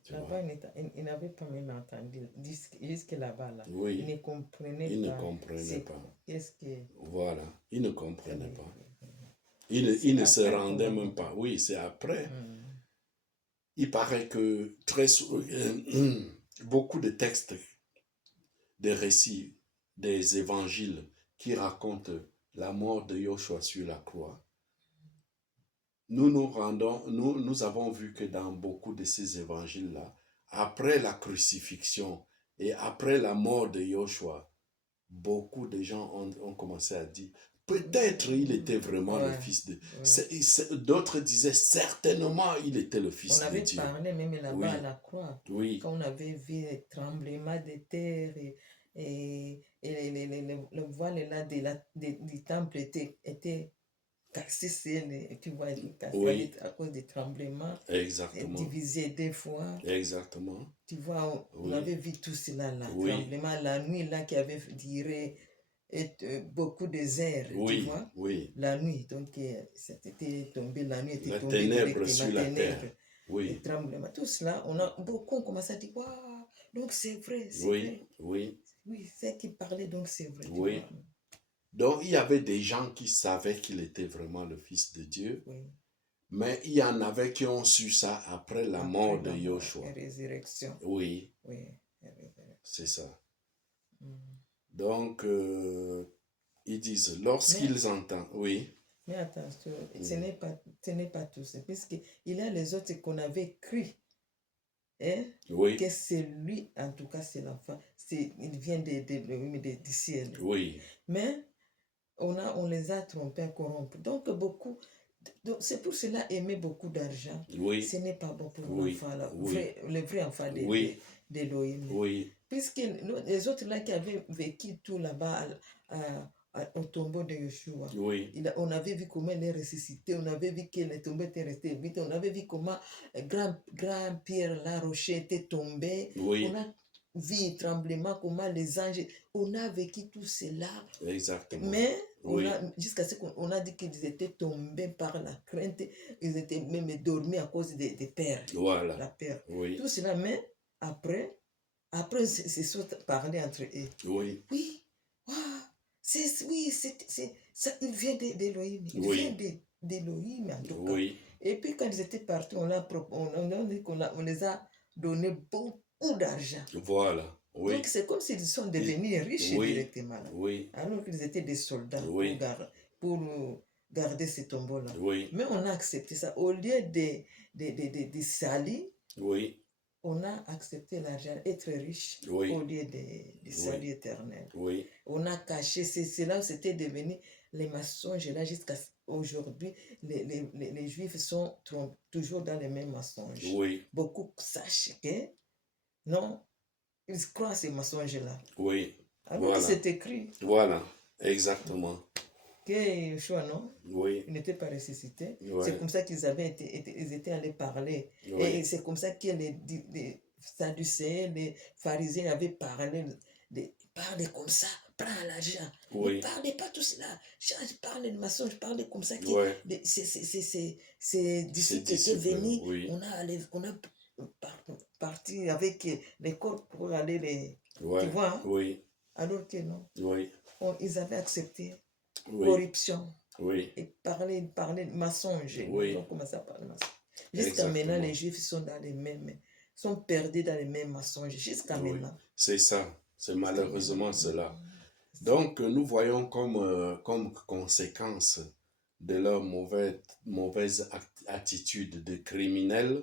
Tu Là-bas, il n'avait pas même entendu, jusque là-bas, là. Oui. Il ne comprenait Il pas. ne comprenait pas. Qu'est-ce que... Voilà, il ne comprenait pas. C'est Il ne se après rendait qu'on a même pas. Oui, c'est après. Mhm. Il paraît que beaucoup de textes, des récits, des évangiles qui racontent la mort de Yoshua sur la croix, nous avons vu que dans beaucoup de ces évangiles-là, après la crucifixion et après la mort de Yoshua, beaucoup de gens ont commencé à dire, peut-être il était vraiment le fils de... D'autres disaient, certainement il était le fils de Dieu. On avait parlé même là-bas à la croix, Oui. quand on avait vu les tremblements de terre et le voile là du temple était cassé, tu vois, cassé à cause des tremblements. Exactement. Divisé deux fois. Exactement. Tu vois, on avait vu tout cela là. Oui. Tremblement, la nuit là qui avait duré beaucoup des heures, Oui. tu vois. Oui. La nuit, donc c'était tombé, la nuit était la tombée ténèbre sur la ténèbres, terre. Oui. les tremblements, tout cela, beaucoup ont commencé à dire, waouh, donc c'est vrai, c'est Oui. vrai. Oui. Oui, c'est qui parlait, donc c'est vrai. Tu Oui. vois. Donc il y avait des gens qui savaient qu'il était vraiment le Fils de Dieu. Oui. Mais il y en avait qui ont su ça après la mort de Yoshua. La résurrection. Oui. Oui, la résurrection. C'est ça. Mm. Donc, ils disent, lorsqu'ils entendent, oui. Mais attention, ce n'est pas tout ça, puisqu'il y a les autres qu'on avait cru. Hein? Oui. Que c'est lui, en tout cas, c'est l'enfant. Il vient du ciel. Oui. Mais on les a trompés, corrompus. Donc, c'est pour cela aimer beaucoup d'argent. Oui. Ce n'est pas bon pour Oui. l'enfant, Oui. le vrai enfant d'Élohim. Oui. Puisque les autres là qui avaient vécu tout là-bas au tombeau de Yeshua, Oui. on avait vu comment il est ressuscité, on avait vu que le tombeau était resté vide, on avait vu comment grand Pierre, la rocher était tombé, Oui. on a vu le tremblement, comment les anges, on a vécu tout cela. Exactement. Mais Oui. jusqu'à ce qu'on a dit qu'ils étaient tombés par la crainte, ils étaient même dormis à cause des peurs. Voilà. La peur. Oui. Tout cela, mais après, c'est soit parler entre eux. Oui. Oui, wow, ça, il vient d'Élohim. Il Oui. vient d'Élohim, en tout cas. Oui. Et puis, quand ils étaient partis, on les a donné beaucoup d'argent. Voilà. Oui. Donc, c'est comme s'ils sont devenus riches Oui. directement, là, Oui. alors qu'ils étaient des soldats Oui. pour garder ce tombeau-là. Oui. Mais on a accepté ça. Au lieu de salir, Oui. on a accepté l'argent, être riche, Oui. au lieu de salut éternel. Oui. On a caché, c'est là où c'était devenu les mensonges. Là, jusqu'à aujourd'hui, les Juifs sont toujours dans les mêmes mensonges. Oui. Beaucoup sachent que, non, ils croient à ces mensonges-là. Oui. Alors que Voilà. c'est écrit Voilà. Exactement. que Yeshua, non, Oui. il n'était pas ressuscité. Ouais. C'est comme ça qu'ils ils étaient allés parler. Oui. Et c'est comme ça que les Sadducéens, les pharisiens avaient parlé. Parlez comme ça, prends l'argent. Oui. Ne parlez pas tout cela. Parlez de mensonges, parlez comme ça. Ouais. Ces disciples étaient venus. Oui. On a parti avec les corps pour aller les. Ouais. Tu vois, hein? Oui. Alors que non. Oui. Ils avaient accepté. Oui. Corruption. Oui. Et parler de mensonges. Oui. Ils ont commencé à parler de mensonges. Jusqu'à maintenant, les Juifs sont dans les mêmes, sont perdus dans les mêmes mensonges. Jusqu'à Oui. maintenant. C'est ça. C'est malheureusement cela. C'est ça. Donc, nous voyons comme conséquence de leur mauvaise attitude de criminels,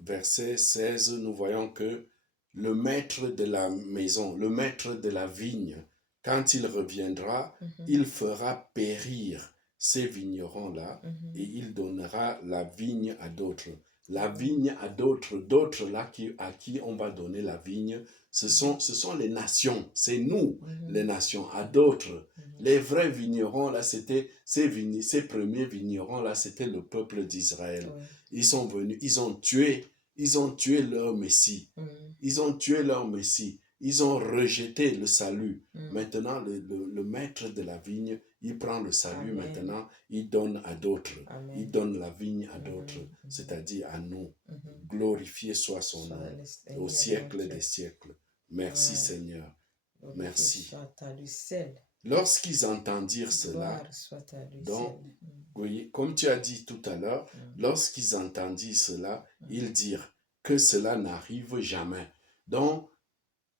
verset 16, nous voyons que le maître de la maison, le maître de la vigne, quand il reviendra, il fera périr ces vignerons-là et il donnera la vigne à d'autres. La vigne à d'autres là à qui on va donner la vigne, ce sont les nations, c'est nous, les nations, à d'autres. Les vrais vignerons, là, c'était ces premiers vignerons, là, c'était le peuple d'Israël. Ouais. Ils sont venus, ils ont tué leur Messie. Ils ont tué leur Messie. Ils ont rejeté le salut. Maintenant, le maître de la vigne, il prend le salut. Amen. Maintenant, il donne à d'autres. Amen. Il donne la vigne à d'autres, c'est-à-dire à nous. Glorifié soit son nom au siècle des siècles. Merci, Ouais. Seigneur. Glorifié Merci. soit à lui seul. Lorsqu'ils entendirent cela, Gloire soit à lui donc, seul. oui, comme tu as dit tout à l'heure, lorsqu'ils entendirent cela, ils dirent que cela n'arrive jamais. Donc,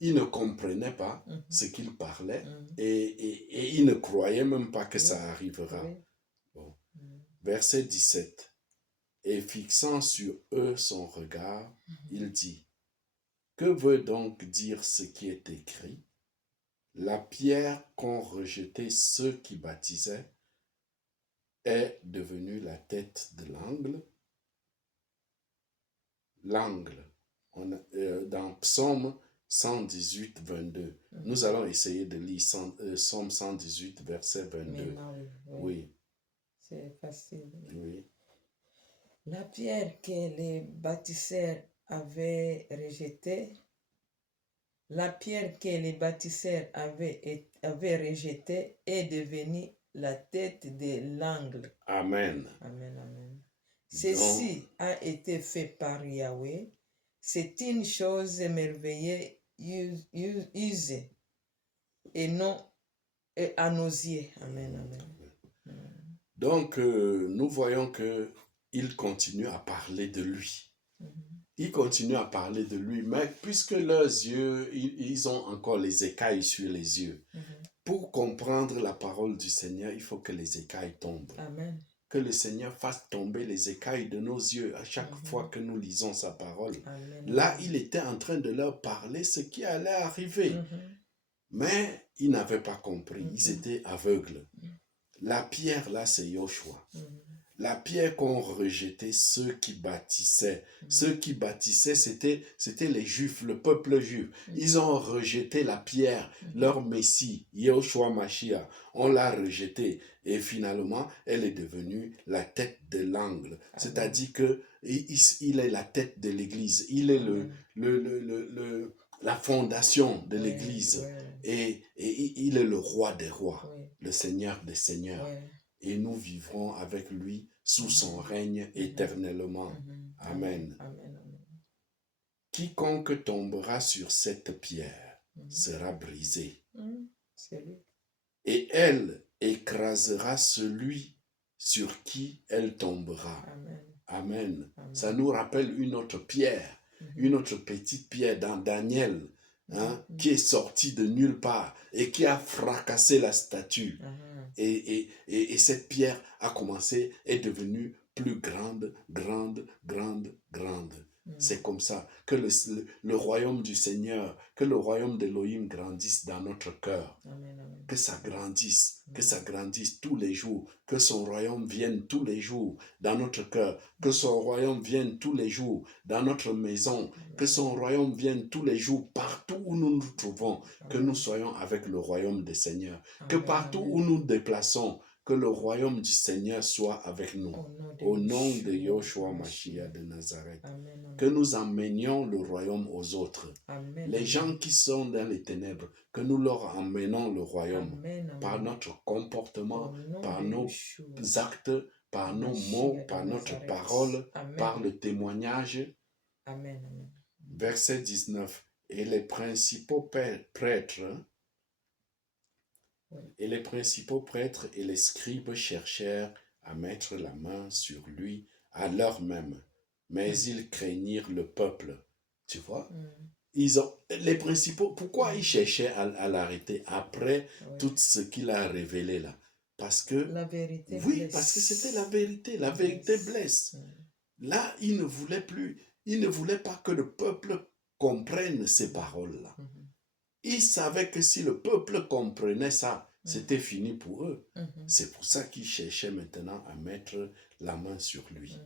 ils ne comprenaient pas ce qu'ils parlaient et ils ne croyaient même pas que ça arrivera. Oui. Bon. Verset 17. Et fixant sur eux son regard, il dit, que veut donc dire ce qui est écrit? La pierre qu'ont rejetée ceux qui baptisaient est devenue la tête de l'angle. L'angle, dans Psaume 118, 22. Nous allons essayer de lire Psaume 118, verset 22. Maintenant, Oui. C'est facile. Oui. La pierre que les bâtisseurs avaient rejetée, est devenue la tête de l'angle. Amen. Amen, amen. Ceci a été fait par Yahweh. C'est une chose merveilleuse et non à nos yeux. Amen, amen. Donc, nous voyons qu'il continue à parler de lui. Il continue à parler de lui, mais puisque leurs yeux, ils ont encore les écailles sur les yeux. Pour comprendre la parole du Seigneur, il faut que les écailles tombent. Amen. Que le Seigneur fasse tomber les écailles de nos yeux à chaque fois que nous lisons sa parole. Amen. Là, il était en train de leur parler ce qui allait arriver. Mais ils n'avaient pas compris, ils étaient aveugles. La pierre, là, c'est Yoshua. La pierre qu'ont rejeté ceux qui bâtissaient. Ceux qui bâtissaient, c'était les Juifs, le peuple juif. Ils ont rejeté la pierre, leur Messie, Yoshua Mashiach. On l'a rejeté. Et finalement, elle est devenue la tête de l'angle. C'est-à-dire que il est la tête de l'Église. Il est la fondation de l'Église. Et il est le roi des rois, le Seigneur des seigneurs. Et nous vivrons avec lui sous son règne éternellement. Amen. Quiconque tombera sur cette pierre sera brisé. Et elle écrasera celui sur qui elle tombera. Amen. Ça nous rappelle une autre pierre. une autre petite pierre dans Daniel, qui est sortie de nulle part et qui a fracassé la statue. Et cette pierre a commencé, est devenue plus grande, grande, grande, grande. C'est comme ça que le royaume du Seigneur, que le royaume d'Élohim grandisse dans notre cœur. Que ça grandisse tous les jours, que son royaume vienne tous les jours dans notre cœur, que son royaume vienne tous les jours dans notre maison, que son royaume vienne tous les jours partout où nous nous trouvons, que nous soyons avec le royaume des Seigneurs, que partout où nous nous déplaçons, que le royaume du Seigneur soit avec nous. Au nom de Yoshua Mashiach de Nazareth. Que nous emmenions le royaume aux autres. Les gens qui sont dans les ténèbres, que nous leur emmenons le royaume par notre comportement, par nos actes, par nos mots, par notre parole, par le témoignage. Verset 19. Et les principaux prêtres et les scribes cherchèrent à mettre la main sur lui à l'heure même, mais ils craignirent le peuple. Tu vois? Les principaux, pourquoi ils cherchaient à l'arrêter après tout ce qu'il a révélé là? Parce que, la vérité blesse. Parce que c'était la vérité blesse. Là, il ne voulait pas que le peuple comprenne ces paroles-là. Ils savaient que si le peuple comprenait ça, c'était fini pour eux. C'est pour ça qu'ils cherchaient maintenant à mettre la main sur lui.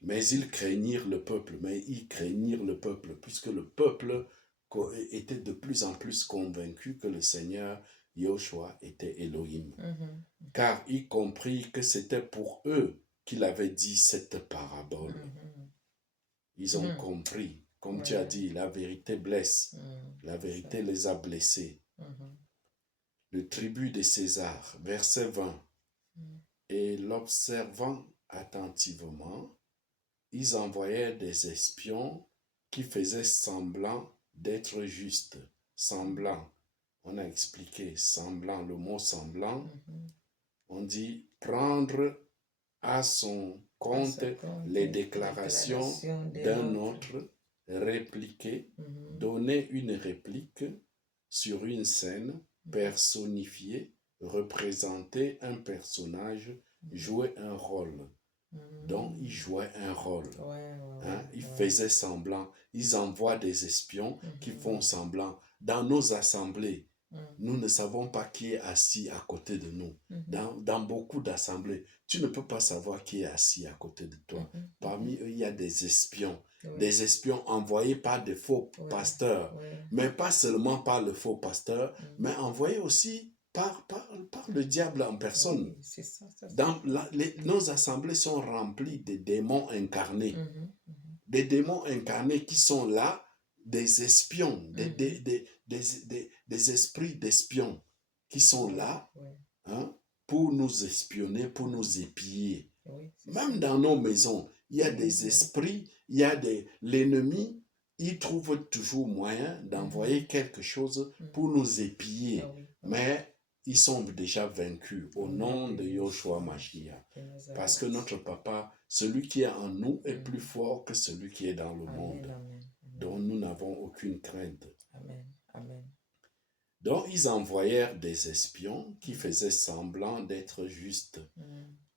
Mais ils craignirent le peuple, puisque le peuple était de plus en plus convaincu que le Seigneur Yoshua était Elohim. Car ils comprirent que c'était pour eux qu'il avait dit cette parabole. Ils ont compris. Comme tu as dit, la vérité blesse. La vérité les a blessés. Le tribut de César, verset 20. Et l'observant attentivement, ils envoyèrent des espions qui faisaient semblant d'être justes. Semblant. On a expliqué semblant, le mot semblant. On dit prendre à son compte les déclarations d'un autre, répliquer, donner une réplique sur une scène, personnifier, représenter un personnage, jouer un rôle. Donc, ils jouaient un rôle. Ils faisaient semblant. Ils envoient des espions qui font semblant. Dans nos assemblées, nous ne savons pas qui est assis à côté de nous. Dans beaucoup d'assemblées, tu ne peux pas savoir qui est assis à côté de toi. Parmi eux, il y a des espions. Des espions envoyés par des faux pasteurs. Mais pas seulement par le faux pasteur, mais envoyés aussi par le diable en personne. Nos assemblées sont remplies de démons incarnés. Des démons incarnés qui sont là, des espions, des esprits d'espions qui sont là pour nous espionner, pour nous épier. Même dans nos maisons, il y a des esprits, l'ennemi, il trouve toujours moyen d'envoyer quelque chose pour nous épier. Mais ils sont déjà vaincus au nom de Yoshua Mashiach. Parce que notre papa, celui qui est en nous, est plus fort que celui qui est dans le monde. Donc nous n'avons aucune crainte. Donc ils envoyèrent des espions qui faisaient semblant d'être justes,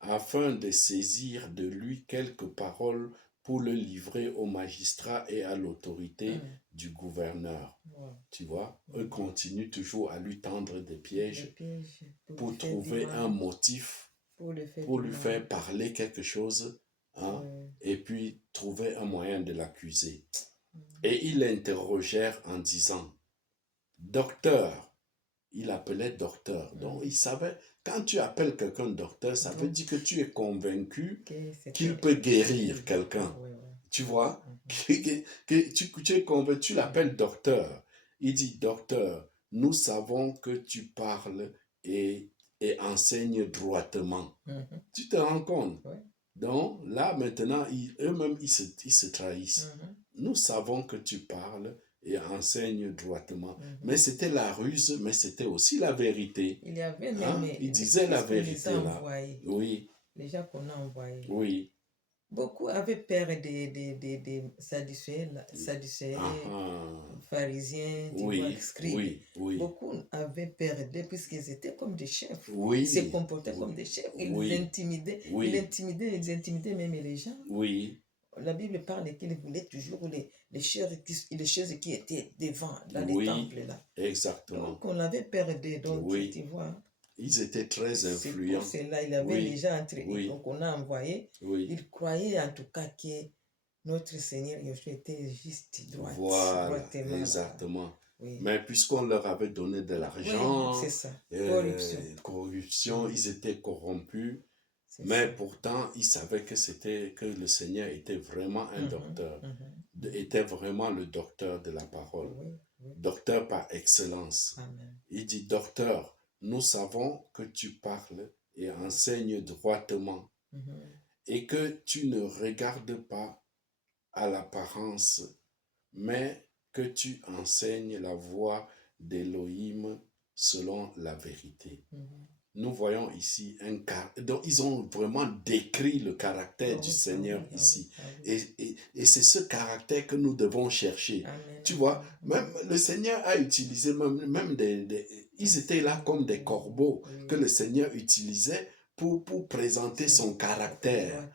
afin de saisir de lui quelques paroles pour le livrer au magistrat et à l'autorité du gouverneur. Tu vois, eux continuent toujours à lui tendre des pièges pour trouver un motif, pour lui faire parler quelque chose, et puis trouver un moyen de l'accuser. Et ils l'interrogèrent en disant, « Docteur », il appelait docteur. Donc, il savait, quand tu appelles quelqu'un docteur, ça veut dire que tu es convaincu qu'il peut guérir quelqu'un. Tu vois, que tu es convaincu, tu l'appelles docteur. Il dit, docteur, nous savons que tu parles et enseignes droitement. Tu te rends compte? Donc, là, maintenant, eux-mêmes, ils se trahissent. Nous savons que tu parles et enseigne droitement. Mais c'était la ruse, mais c'était aussi la vérité. Il y avait il disait la vérité là. Oui. Les gens qu'on a envoyés. Oui. Beaucoup avaient peur des Sadducéens, pharisiens, tu vois, Oui, scribes. oui, oui, Beaucoup avaient peur d'eux puisqu'ils étaient comme des chefs. oui, Ils se comportaient oui, comme des chefs. oui, Ils intimidaient même les gens. oui, La Bible parle qu'ils voulaient toujours les choses qui étaient devant, dans les oui, temples là. exactement. Donc on avait peur d'eux. Donc tu Oui, vois, ils étaient très c'est pour influents. cela il avait les Oui, gens entre eux. oui, Donc on a envoyé. oui. Ils croyaient en tout cas que notre Seigneur Yeshua était juste Voilà, droitement là. exactement. Oui. Mais puisqu'on leur avait donné de Oui, l'argent, c'est ça. Corruption. corruption, ils étaient corrompus. C'est Mais ça. pourtant, ils savaient que le Seigneur était vraiment un docteur, Mhm. était vraiment le docteur de la parole, Oui, oui. docteur par excellence. Amen. Il dit, docteur, nous savons que tu parles et enseignes droitement Mhm. et que tu ne regardes pas à l'apparence, mais que tu enseignes la voie d'Élohim selon la vérité. Mhm. Nous voyons ici donc ils ont vraiment décrit le caractère du Seigneur ici. Et c'est ce caractère que nous devons chercher. Amen. Tu vois, même le Seigneur a utilisé même ils étaient là comme des corbeaux que le Seigneur utilisait pour présenter son caractère.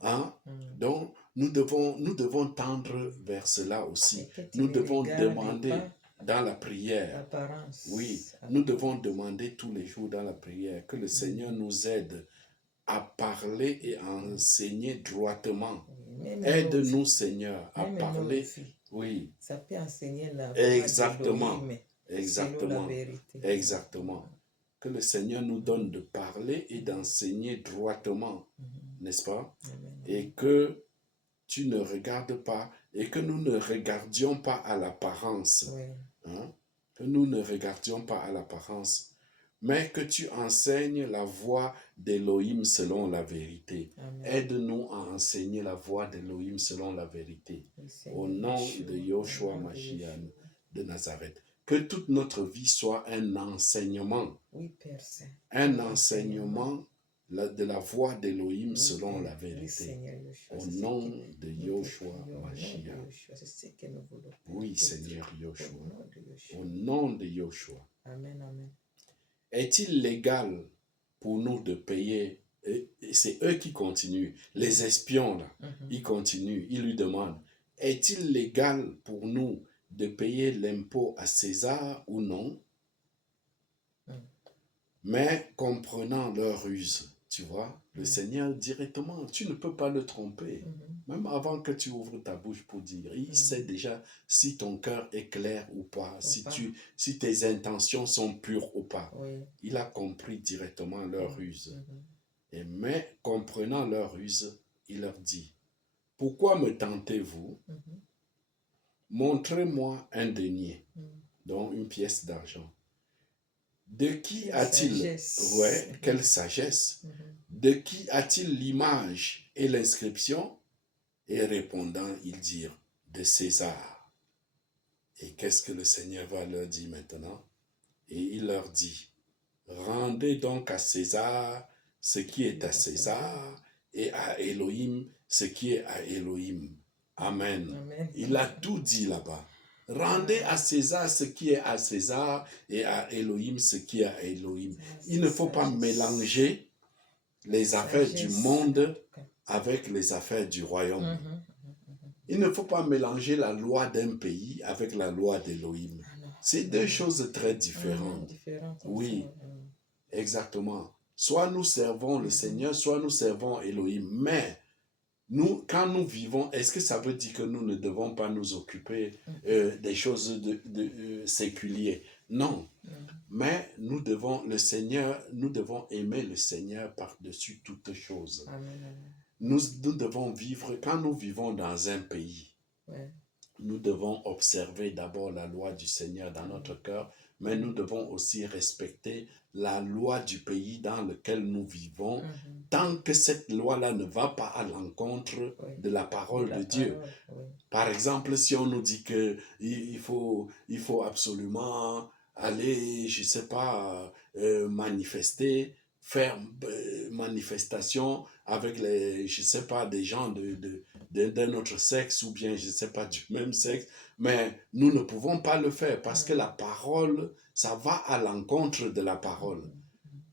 Hein? Donc, nous devons tendre vers cela aussi. Nous devons demander dans la prière. Oui, nous devons demander tous les jours dans la prière que le Seigneur nous aide à parler et à enseigner droitement. Aide-nous, Seigneur, à parler. Oui. Ça peut enseigner la Exactement. Selon la Exactement. vérité. Exactement. Que le Seigneur nous donne de parler et d'enseigner droitement, n'est-ce pas? Et que tu ne regardes pas, et que nous ne regardions pas à l'apparence. Hein? Que nous ne regardions pas à l'apparence, mais que tu enseignes la voie d'Élohim selon la vérité. Aide-nous à enseigner la voie d'Élohim selon la vérité. Au nom de Yoshua Mashiach de Nazareth. Que toute notre vie soit un enseignement. Oui, Père Saint. Un enseignement de la voie d'Élohim selon la vérité. Au nom de Yoshua Mashiach. Oui, Seigneur Yoshua. Au nom de Yoshua. Amen, amen. Est-il légal pour nous de payer? Et c'est eux qui continuent. Les espions, là, ils continuent. Ils lui demandent, est-il légal pour nous de payer l'impôt à César ou non? Mais comprenant leur ruse, tu vois, le Seigneur directement, tu ne peux pas le tromper. Même avant que tu ouvres ta bouche pour dire, il sait déjà si ton cœur est clair ou pas, si tes intentions sont pures ou pas. Il a compris directement leur ruse. Mais comprenant leur ruse, il leur dit, pourquoi me tentez-vous? Montrez-moi un denier, donc une pièce d'argent. De qui a-t-il, quelle sagesse, de qui a-t-il l'image et l'inscription? Et répondant, ils dirent, de César. Et qu'est-ce que le Seigneur va leur dire maintenant? Et il leur dit, rendez donc à César ce qui est à César et à Elohim ce qui est à Elohim. Amen. Il a tout dit là-bas. Rendez à César ce qui est à César et à Elohim ce qui est à Elohim. Il ne faut pas mélanger les affaires du monde avec les affaires du royaume. Il ne faut pas mélanger la loi d'un pays avec la loi d'Elohim. C'est deux choses très différentes. Oui, exactement. Soit nous servons le Seigneur, soit nous servons Elohim. Mais nous, quand nous vivons, est-ce que ça veut dire que nous ne devons pas nous occuper des choses séculières? Non. Mais nous devons aimer le Seigneur par-dessus toutes choses. Nous devons vivre, quand nous vivons dans un pays, nous devons observer d'abord la loi du Seigneur dans notre cœur, mais nous devons aussi respecter la loi du pays dans lequel nous vivons, tant que cette loi-là ne va pas à l'encontre de la parole de Dieu. Par exemple, si on nous dit que il faut absolument aller, je ne sais pas, manifester faire manifestation avec les, je sais pas, des gens d'un autre sexe ou bien, je sais pas, du même sexe, mais nous ne pouvons pas le faire parce que la parole, ça va à l'encontre de la parole.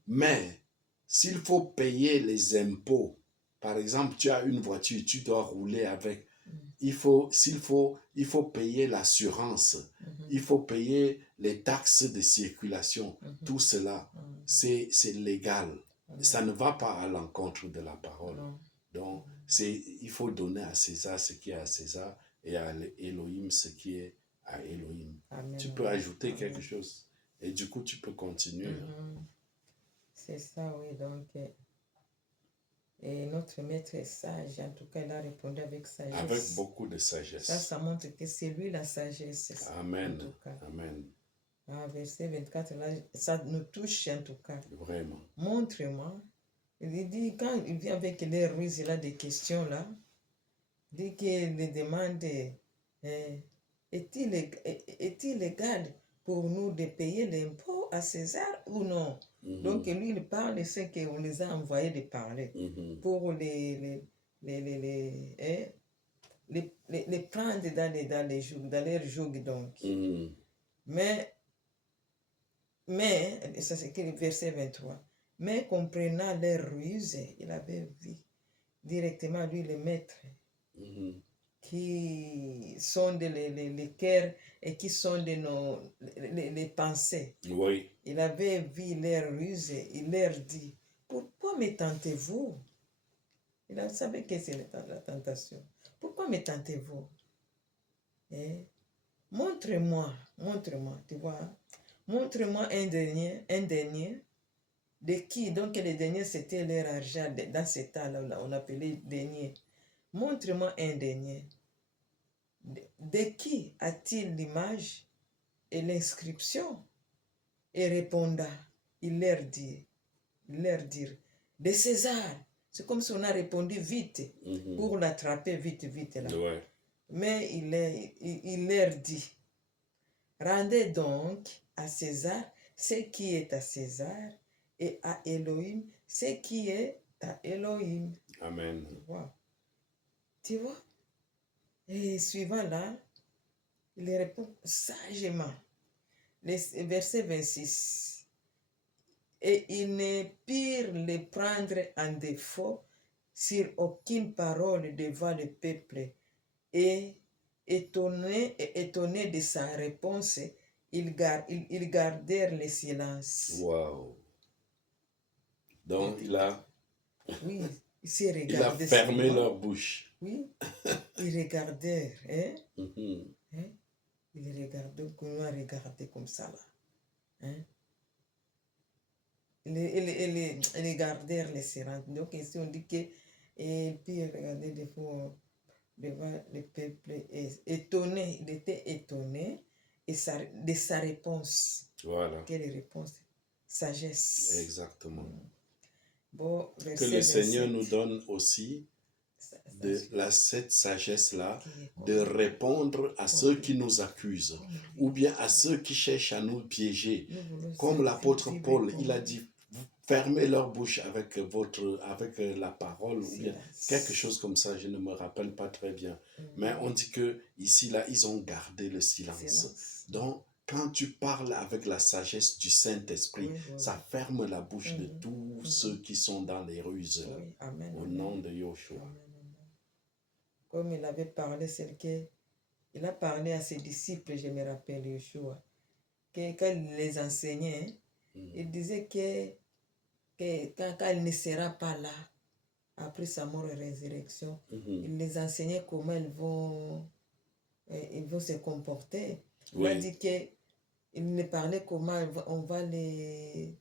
Mais s'il faut payer les impôts, par exemple, tu as une voiture, tu dois rouler avec, il faut payer l'assurance, il faut payer les taxes de circulation, tout cela, c'est légal. Ça ne va pas à l'encontre de la parole. Donc, il faut donner à César ce qui est à César et à Elohim ce qui est à Elohim. Amen. Tu peux ajouter Amen. quelque chose et du coup, tu peux continuer. C'est ça, oui. Donc, et notre maître est sage. En tout cas, il a répondu avec sagesse. Avec beaucoup de sagesse. Ça montre que c'est lui la sagesse. Amen. En tout cas. Amen. Verset 24, là, ça nous touche en tout cas. Vraiment. Montre-moi. Il dit, quand il vient avec les ruses, il a des questions là. Il dit qu'il les demande, est-il légal pour nous de payer l'impôt à César ou non? Donc lui, il parle de ce qu'on les a envoyés de parler pour les prendre dans leur joug donc. Mais, ça c'est le verset 23. Mais comprenant leurs ruses, il avait vu directement lui le maître qui sonde les cœurs et qui sonde les pensées. Oui. Il avait vu leurs ruses, il leur dit, pourquoi me tentez-vous? Il savait que c'est la tentation. Pourquoi me tentez-vous? Montre-moi, tu vois. Montre-moi un dernier. De qui? Donc les derniers, c'était leur argent. Dans cet temps-là, on appelait dernier. Montre-moi un dernier. De qui a-t-il l'image et l'inscription? Et répondant, il leur dit, de César. C'est comme si on a répondu vite pour l'attraper vite là. Ouais. Mais il leur dit, rendez donc à César ce qui est à César et à Elohim ce qui est à Elohim. Amen. Tu vois? Et suivant là, il répond sagement. Verset 26. Et ils ne purent les prendre en défaut sur aucune parole devant le peuple. Et étonnés de sa réponse, ils gardèrent le silence. Wow. Donc, oui, il s'est regardé. Il a fermé leur bouche. Oui, ils regardèrent. Ils regardaient, on a regardé comme ça là. Ils gardèrent le silence. Donc ici on dit que puis regarder des fois devant le peuple étonné, il était étonné de sa réponse. Voilà. Quelle réponse? Sagesse. Exactement. Bon, que le Seigneur nous donne aussi cette sagesse-là de répondre à ceux qui nous accusent ou bien à ceux qui cherchent à nous piéger. Comme l'apôtre Paul, il a dit, fermez leur bouche avec la parole ou bien quelque chose comme ça, je ne me rappelle pas très bien. Mais on dit que ici, là, ils ont gardé le silence. Donc, quand tu parles avec la sagesse du Saint-Esprit, ça ferme la bouche de tous ceux qui sont dans les ruses. Au nom de Yoshua. Comme il avait parlé, il a parlé à ses disciples, je me rappelle, Yoshua, que quand il les enseignait, il disait que quand il ne sera pas là, après sa mort et résurrection, il les enseignait comment ils vont se comporter. Il a dit qu'il ne parlait comment on va les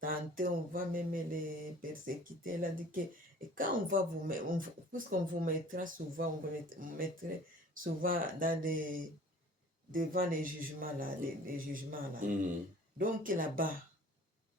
tenter, on va même les persécuter. Il a dit que quand on va vous mettre, puisqu'on vous mettra souvent, on vous mettra souvent devant les jugements là, les jugements là. Donc là-bas,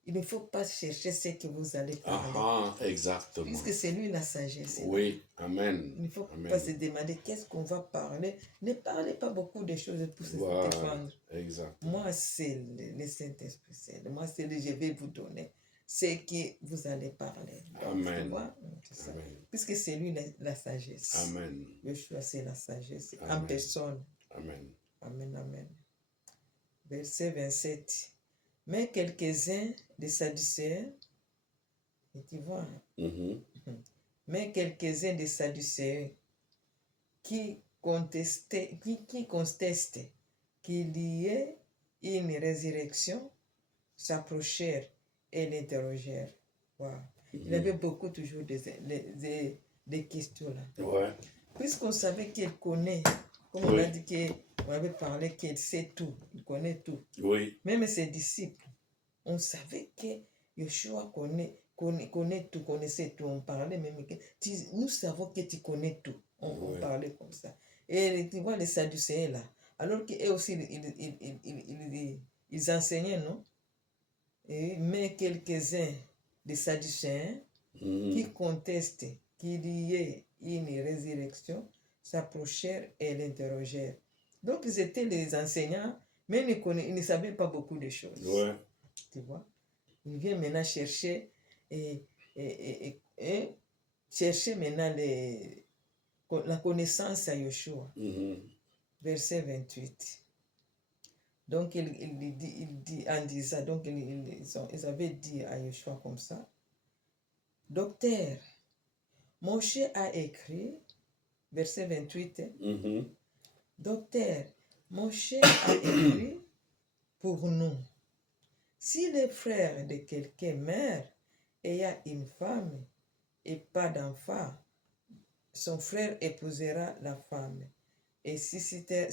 il ne faut pas chercher ce que vous allez parler. Exactement. Puisque c'est lui la sagesse. Oui, amen. Il ne faut pas se demander qu'est-ce qu'on va parler. Ne parlez pas beaucoup de choses pour se défendre. Exactement. Moi, c'est le Saint-Esprit. Moi, c'est je vais vous donner. ce que vous allez parler. Donc, Amen. tu vois, c'est ça. Amen. Puisque c'est lui la sagesse. Amen. Yeshua, c'est la sagesse en Amen. personne. Amen. Amen, amen. Verset 27. Mais quelques-uns des Sadducéens, et tu vois, Mhm. mais quelques-uns des Sadducéens qui contestent qu'il y ait une résurrection s'approchèrent et l'interrogèrent. Wow. Il avait beaucoup toujours des questions là. Ouais. Puisqu'on savait qu'il connaît, comme on Oui. a dit qu'on avait parlé qu'il sait tout, il connaît tout. Oui. Même ses disciples, on savait que Yeshua connaît tout, connaissait tout. On parlait même que nous savons que tu connais tout. On Ouais. parlait comme ça. Et tu vois les Sadducéens là, alors qu'eux aussi ils enseignaient, non? Mais quelques-uns des Sadducéens qui Mhm. contestent qu'il y ait une résurrection s'approchèrent et l'interrogèrent. Donc ils étaient les enseignants, mais ils ne savaient pas beaucoup de choses. Ouais. Tu vois? Ils viennent maintenant chercher et chercher maintenant la connaissance à Yeshua. Mhm. Verset 28. Donc il dit en disant, donc ils avaient dit à Yeshua comme ça, Docteur, Moshe a écrit, verset 28, Mhm. Docteur, Moshe a écrit pour nous, si les frères de quelqu'un meurt ayant une femme et pas d'enfant, son frère épousera la femme et suscitera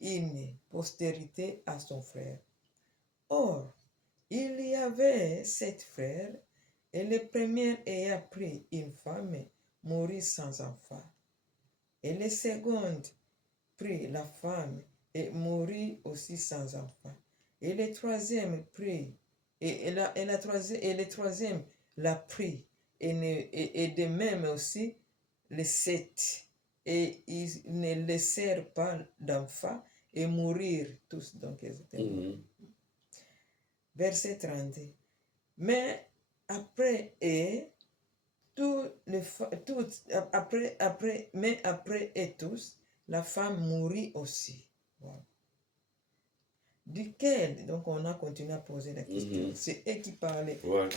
une postérité à son frère. Or, il y avait 7 frères, et le premier ayant pris une femme, mourut sans enfant. Et le second prit la femme et mourut aussi sans enfant. Et le troisième prit, et le troisième l'a pris, et de même aussi les 7. Et ils ne laissèrent pas d'enfants et mourirent tous. Donc, ils étaient morts. Mhm. Verset 30. Mais après et après et tous, la femme mourut aussi. Wow. Duquel, donc on a continué à poser la question. Mhm. C'est eux qui parlaient Ouais.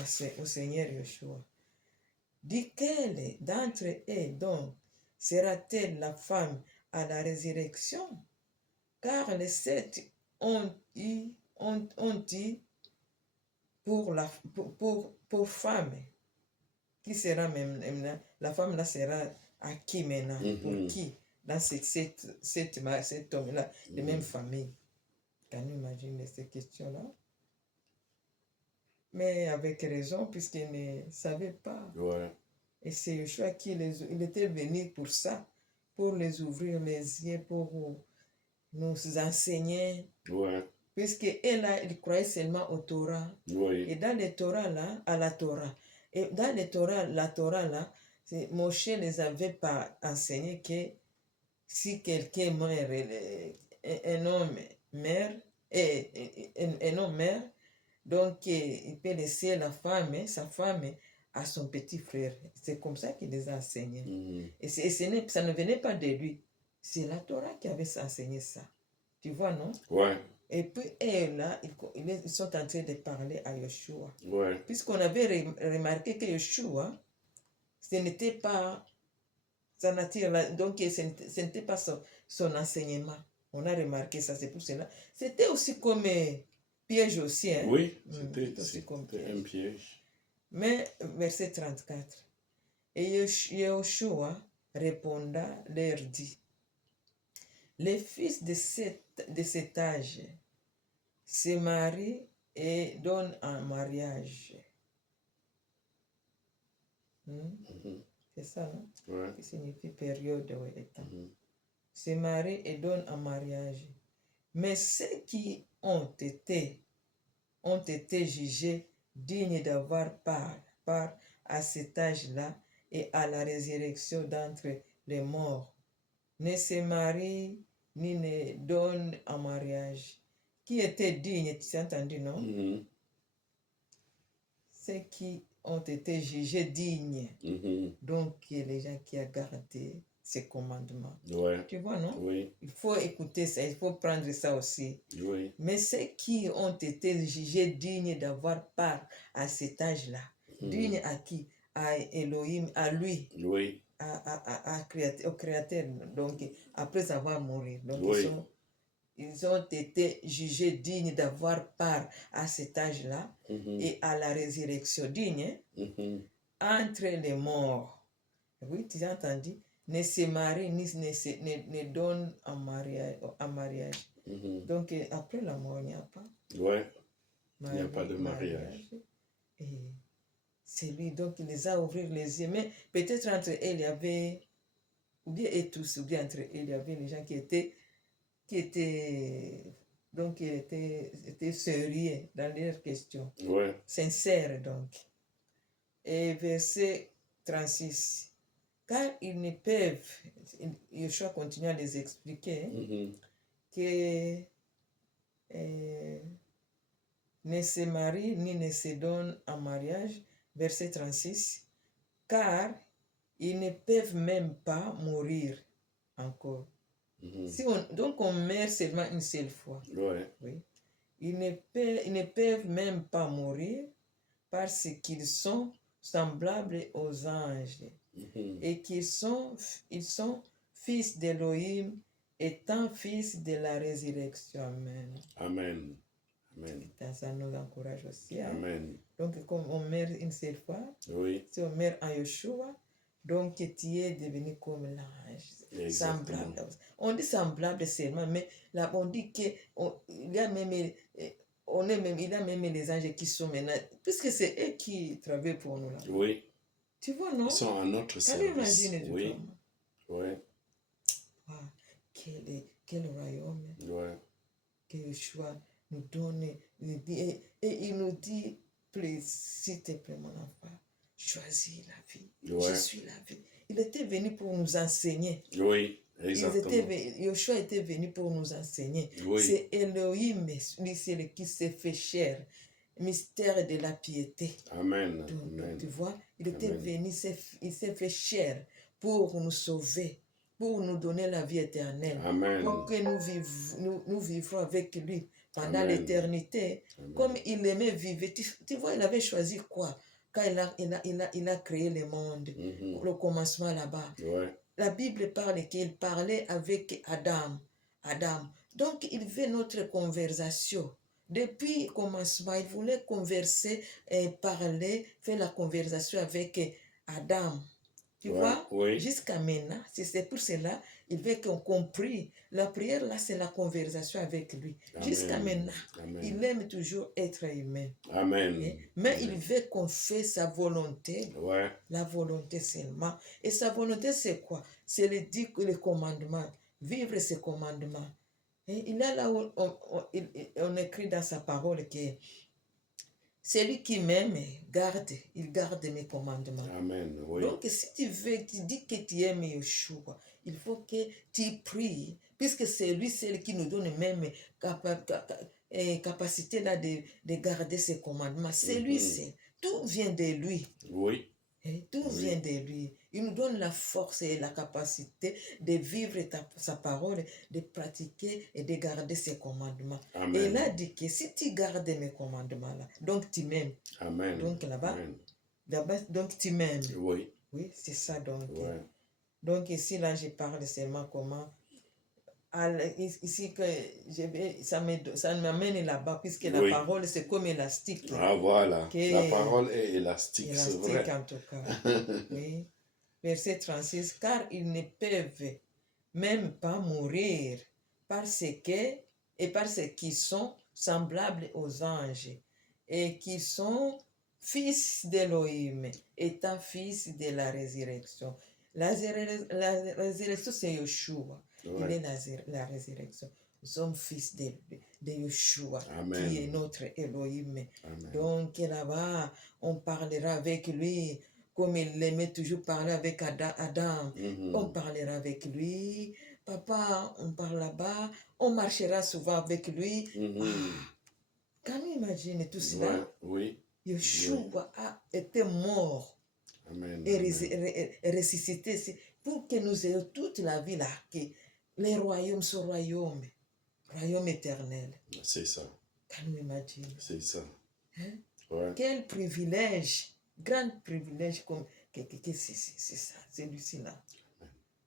au Seigneur Yeshua. Duquel d'entre eux donc sera-t-elle la femme à la résurrection? Car les 7 ont eu pour femme. Qui sera même la femme là sera à qui maintenant? Pour Mhm. qui? Dans cet homme-là, de même famille. Can you imagine ces questions-là? Mais avec raison, puisqu'il ne savait pas. Ouais. Et c'est Yeshua il était venu pour ça, pour les ouvrir les yeux, pour nous enseigner. Ouais. Puisqu'elle là, il croyait seulement au Torah. Oui. Et dans les Torah là, à la Torah. Et dans les Torah, la Torah là, Moshe ne les avait pas enseigné que si quelqu'un meurt, un homme meurt, un homme meurt, donc il peut laisser la femme, sa femme, à son petit frère. C'est comme ça qu'il les a enseignés. Mhm. Et ça ne venait pas de lui. C'est la Torah qui avait enseigné ça. Tu vois, non? Ouais. Et puis, là, ils sont en train de parler à Yeshua. Ouais. Puisqu'on avait remarqué que Yeshua, ce n'était pas sa nature, donc ce n'était pas son enseignement. On a remarqué ça, c'est pour cela. C'était aussi comme piège aussi. Hein? Oui, C'était aussi comme c'était un piège. Mais, verset 34. Et Yeshua répondant, leur dit, les fils de cet âge se marient et donnent en mariage. Mhm. C'est ça, non? Ouais. Qui signifie période et temps. Mhm. Se marient et donnent en mariage. Mais ceux qui ont été jugés dignes d'avoir part à cet âge-là et à la résurrection d'entre les morts ne se marient ni ne donnent en mariage. Qui était digne, tu as entendu, non? Mhm. ceux qui ont été jugés dignes. Donc, les gens qui ont gardé ces commandements. Ouais. Tu vois, non? Oui. Il faut écouter ça, il faut prendre ça aussi. Oui. Mais ceux qui ont été jugés dignes d'avoir part à cet âge-là, dignes à qui? À Elohim, à lui, Oui. au Créateur. Donc, après avoir mouru. Donc, Oui. ils ont été jugés dignes d'avoir part à cet âge-là et à la résurrection digne entre les morts. Oui, tu as entendu? Ne se marient ni ne donnent en mariage. Donc, après la mort, il n'y a pas. Ouais. Il n'y a pas de mariage. Et c'est lui, donc, il les a ouvert les yeux. Mais peut-être entre eux, il y avait, ou bien et tous, ou bien entre eux, il y avait les gens qui étaient sérieux dans leurs questions. Ouais. Sincères, donc. Et verset 36. Car ils ne peuvent, Yeshua continue à les expliquer, que ne se marient ni ne se donnent en mariage, verset 36, car ils ne peuvent même pas mourir encore. Donc on meurt seulement une seule fois. Ouais. Oui. Ils ne peuvent même pas mourir parce qu'ils sont semblables aux anges et qu'ils sont fils d'Elohim étant fils de la résurrection. Amen. Amen. Amen. Ça nous encourage aussi. Hein? Amen. Donc, comme on meurt une seule fois, oui. Si on meurt en Yeshua, donc tu es devenu comme l'ange. Semblable. On dit semblable seulement, mais là, on dit qu'il y a même il y a même les anges qui sont maintenant, puisque c'est eux qui travaillent pour nous là. Oui. Tu vois, non? Ils sont à notre service. Oui. Oui. Wow. Quel royaume. Ouais. Que Yeshua nous donne. Et il nous dit, s'il te plaît, mon enfant, choisis la vie. Ouais. Je suis la vie. Il était venu pour nous enseigner. Oui. Exactement. Yeshua était venu pour nous enseigner. Oui. C'est Elohim, lui, c'est le qui s'est fait chair. Mystère de la piété. Amen. Donc, Amen. tu vois, il était venu, il s'est fait chair pour nous sauver, pour nous donner la vie éternelle. Amen. Pour que nous vivrons avec lui pendant l'éternité. Comme il aimait vivre. Tu vois, il avait choisi quoi? Quand il a créé le monde, le commencement là-bas. Ouais. La Bible parle qu'il parlait avec Adam. Donc, il veut notre conversation. Depuis le commencement, il voulait converser et parler, faire la conversation avec Adam. Tu vois? Oui. Jusqu'à maintenant, c'est pour cela, il veut qu'on comprenne. La prière, là, c'est la conversation avec lui. Jusqu'à maintenant, il aime toujours être humain. Amen. Mais il veut qu'on fasse sa volonté. Ouais. La volonté seulement. Et sa volonté, c'est quoi? C'est le commandement. Vivre ses commandements. Et il y a là où on écrit dans sa parole que celui qui m'aime, il garde mes commandements. Amen. Oui. Donc, si tu dis que tu aimes Yeshua, il faut que tu pries, puisque c'est lui, celui qui nous donne même capacité là de garder ses commandements. C'est lui, tout vient de lui. Oui. Tout vient de lui. Il nous donne la force et la capacité de vivre sa parole, de pratiquer et de garder ses commandements. Amen. Et il a dit que si tu gardes mes commandements là, donc tu m'aimes. Amen. Donc là-bas, donc tu m'aimes. Oui. Oui, c'est ça donc. Ouais. Donc ici là, je parle seulement comment. Ici, ça m'amène là-bas, puisque la parole, c'est comme élastique. Ah, voilà. La parole est élastique, c'est vrai. Élastique, en tout cas. Oui. Verset 36. Car ils ne peuvent même pas mourir parce qu'ils sont semblables aux anges et qui sont fils d'Elohim, étant fils de la résurrection. La résurrection, c'est Yeshua. Il est la résurrection. Nous sommes fils de Yeshua, qui est notre Elohim. Amen. Donc là-bas, on parlera avec lui, comme il aimait toujours parler avec Adam. On parlera avec lui. Papa, on parle là-bas. On marchera souvent avec lui. Can you imagine tout cela? Oui. Yeshua a été mort Amen. et Amen. ressuscité. C'est pour que nous ayons toute la vie là, que les royaumes sont royaume éternel. C'est ça. Can you imagine? C'est ça. Hein? Ouais. Quel privilège, grand privilège comme que c'est ça, celui-ci là.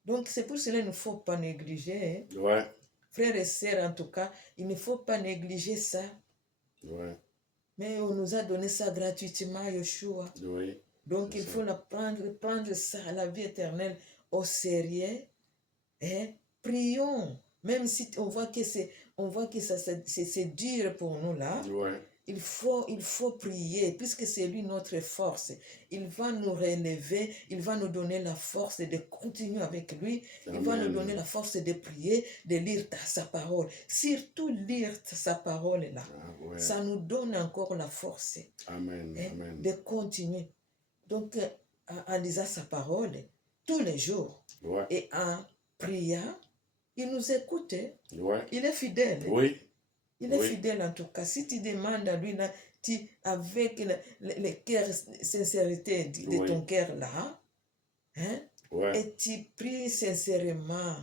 Donc c'est pour cela qu'il ne faut pas négliger. Hein? Ouais. Frères et sœurs, en tout cas, il ne faut pas négliger ça. Ouais. Mais on nous a donné ça gratuitement, Yeshua. Oui. Donc C'est il ça. faut prendre ça, la vie éternelle, au sérieux. Et prions. Même si on voit que c'est dur pour nous là. Ouais. Il faut prier, puisque c'est lui notre force. Il va nous relever, il va nous donner la force de continuer avec lui. Il va nous Amen. donner la force de prier, de lire sa parole. Surtout lire sa parole là. Ah, ouais. Ça nous donne encore la force Amen. Amen. de continuer. Donc, en lisant sa parole tous les jours Ouais. et en priant, il nous écoute. Ouais. Il est fidèle. Oui. Il est Oui. fidèle en tout cas. Si tu demandes à lui, là, avec le cœur, sincérité de Oui. ton cœur là, hein, Ouais. et tu pries sincèrement,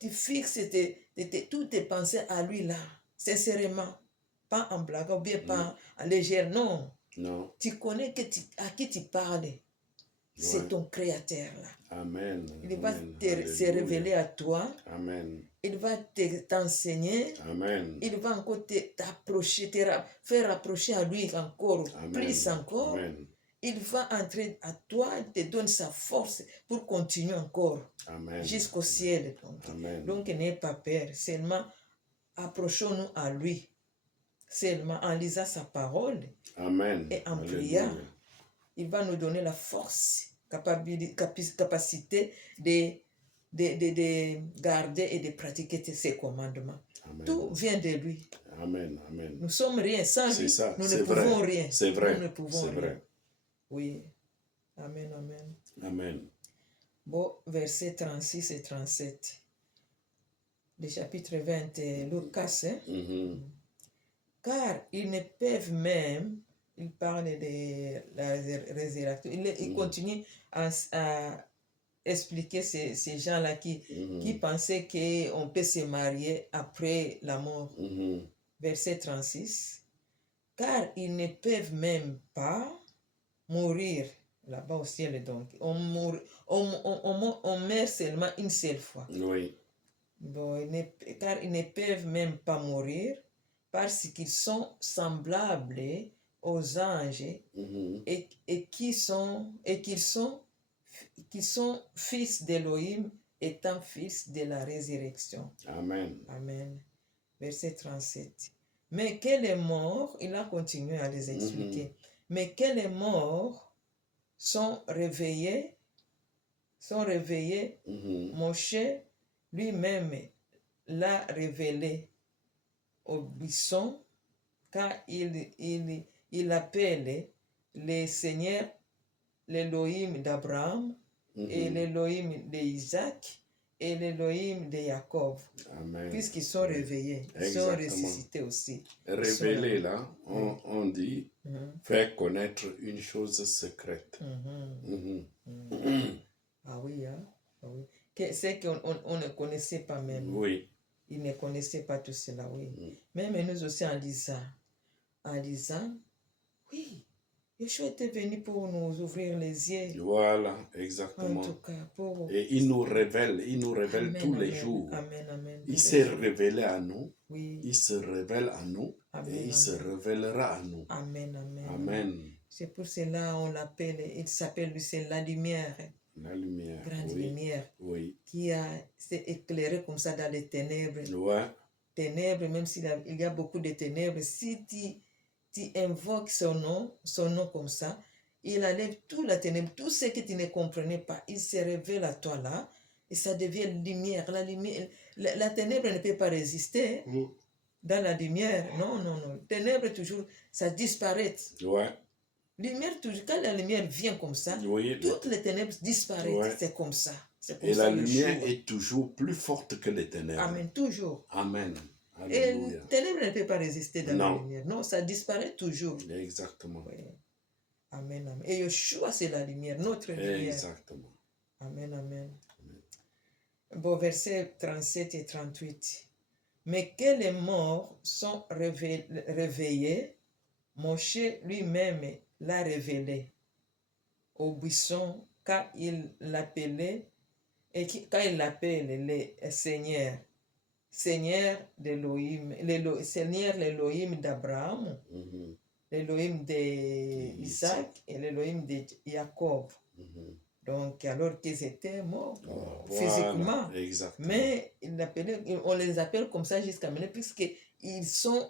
tu fixes toutes tes pensées à lui là, sincèrement, pas en blague ou bien pas en légère, non. Non. Tu connais à qui tu parles, c'est Ouais. ton créateur là. Amen. Il va Amen. se Alléluia. révéler à toi, Amen. il va t'enseigner. Amen. Il va encore t'approcher, faire approcher à lui encore, Amen. plus encore. Amen. Il va entrer à toi, il te donne sa force pour continuer encore Amen. jusqu'au ciel. Amen. Donc n'ayez pas peur, seulement approchons-nous à lui, seulement en lisant sa parole Amen. et en Alléluia. priant. Il va nous donner la force, capacité de garder et de pratiquer ses commandements. Amen. Tout vient de lui. Amen. Amen. Nous sommes rien. Sans C'est lui, ça. nous ne C'est pouvons vrai. rien. C'est vrai. Nous ne pouvons C'est rien. vrai. Oui. Amen, amen. Amen. Bon, versets 36 et 37. Le chapitre 20 de Lucas. Hein? Mhm. Car ils ne peuvent même, il parle de la résurrection, il continue à expliquer ces gens-là qui pensaient qu'on peut se marier après la mort. Mhm. Verset 36. Car ils ne peuvent même pas mourir là-bas au ciel. Donc, on meurt seulement une seule fois. Oui. Bon, car ils ne peuvent même pas mourir parce qu'ils sont semblables aux anges Mhm. et qu'ils sont fils d'Élohim étant fils de la résurrection. Amen. Amen. Verset 37. Mais quels est mort, il a continué à les expliquer. Mais quels est mort sont réveillés. Moshe lui-même l'a révélé au buisson quand il appelle le Seigneur l'Élohim d'Abraham et l'Élohim d'Isaac et l'Élohim de Jacob. Amen. Puisqu'ils sont réveillés, ils sont ressuscités aussi. Révélé là, on dit faire connaître une chose secrète. Ah oui, hein? Ah oui. C'est qu'on ne connaissait pas même. Oui. Ils ne connaissaient pas tout cela, oui. Même nous aussi en lisant, oui, Yeshua était venu pour nous ouvrir les yeux. Voilà, exactement. En tout cas, et il nous révèle Amen, tous les amen, jours. Amen, amen. Il s'est révélé à nous. Oui. Il se révèle à nous. Amen, et il se révélera à nous. Amen, amen. Amen. C'est pour cela on l'appelle, il s'appelle, c'est la lumière. La lumière. Grande Oui. lumière. Oui. Qui s'est éclairée comme ça dans les ténèbres. Ouais. Ténèbres, même s'il y a beaucoup de ténèbres, si tu invoques son nom comme ça, il enlève toute la ténèbre, tout ce que tu ne comprenais pas, il se révèle à toi là, et ça devient lumière. La ténèbre ne peut pas résister dans la lumière. Non. Ténèbres toujours, ça disparaît. Ouais. Lumière toujours, quand la lumière vient comme ça, oui, toutes les ténèbres disparaissent. Ouais. C'est comme ça. Et la lumière est toujours plus forte que les ténèbres. Amen, toujours. Amen. Et Alléluia. les ténèbres ne peuvent pas résister dans la Non. lumière. Non, ça disparaît toujours. Exactement. Oui. Amen, amen. Et Yeshua, c'est la lumière, notre lumière. Exactement. Amen, amen. Bon, versets 37 et 38. Mais que les morts sont réveillés, Moshe lui-même l'a révélé au buisson quand il l'appelait et quand il l'appelle le Seigneur, Seigneur d'Élohim, Seigneur l'Élohim d'Abraham, Mhm. l'Élohim d'Isaac et l'Élohim de Jacob. Mhm. Donc, alors qu'ils étaient morts Oh, physiquement. voilà, exactement. Mais on les appelle comme ça jusqu'à maintenant, puisqu'ils sont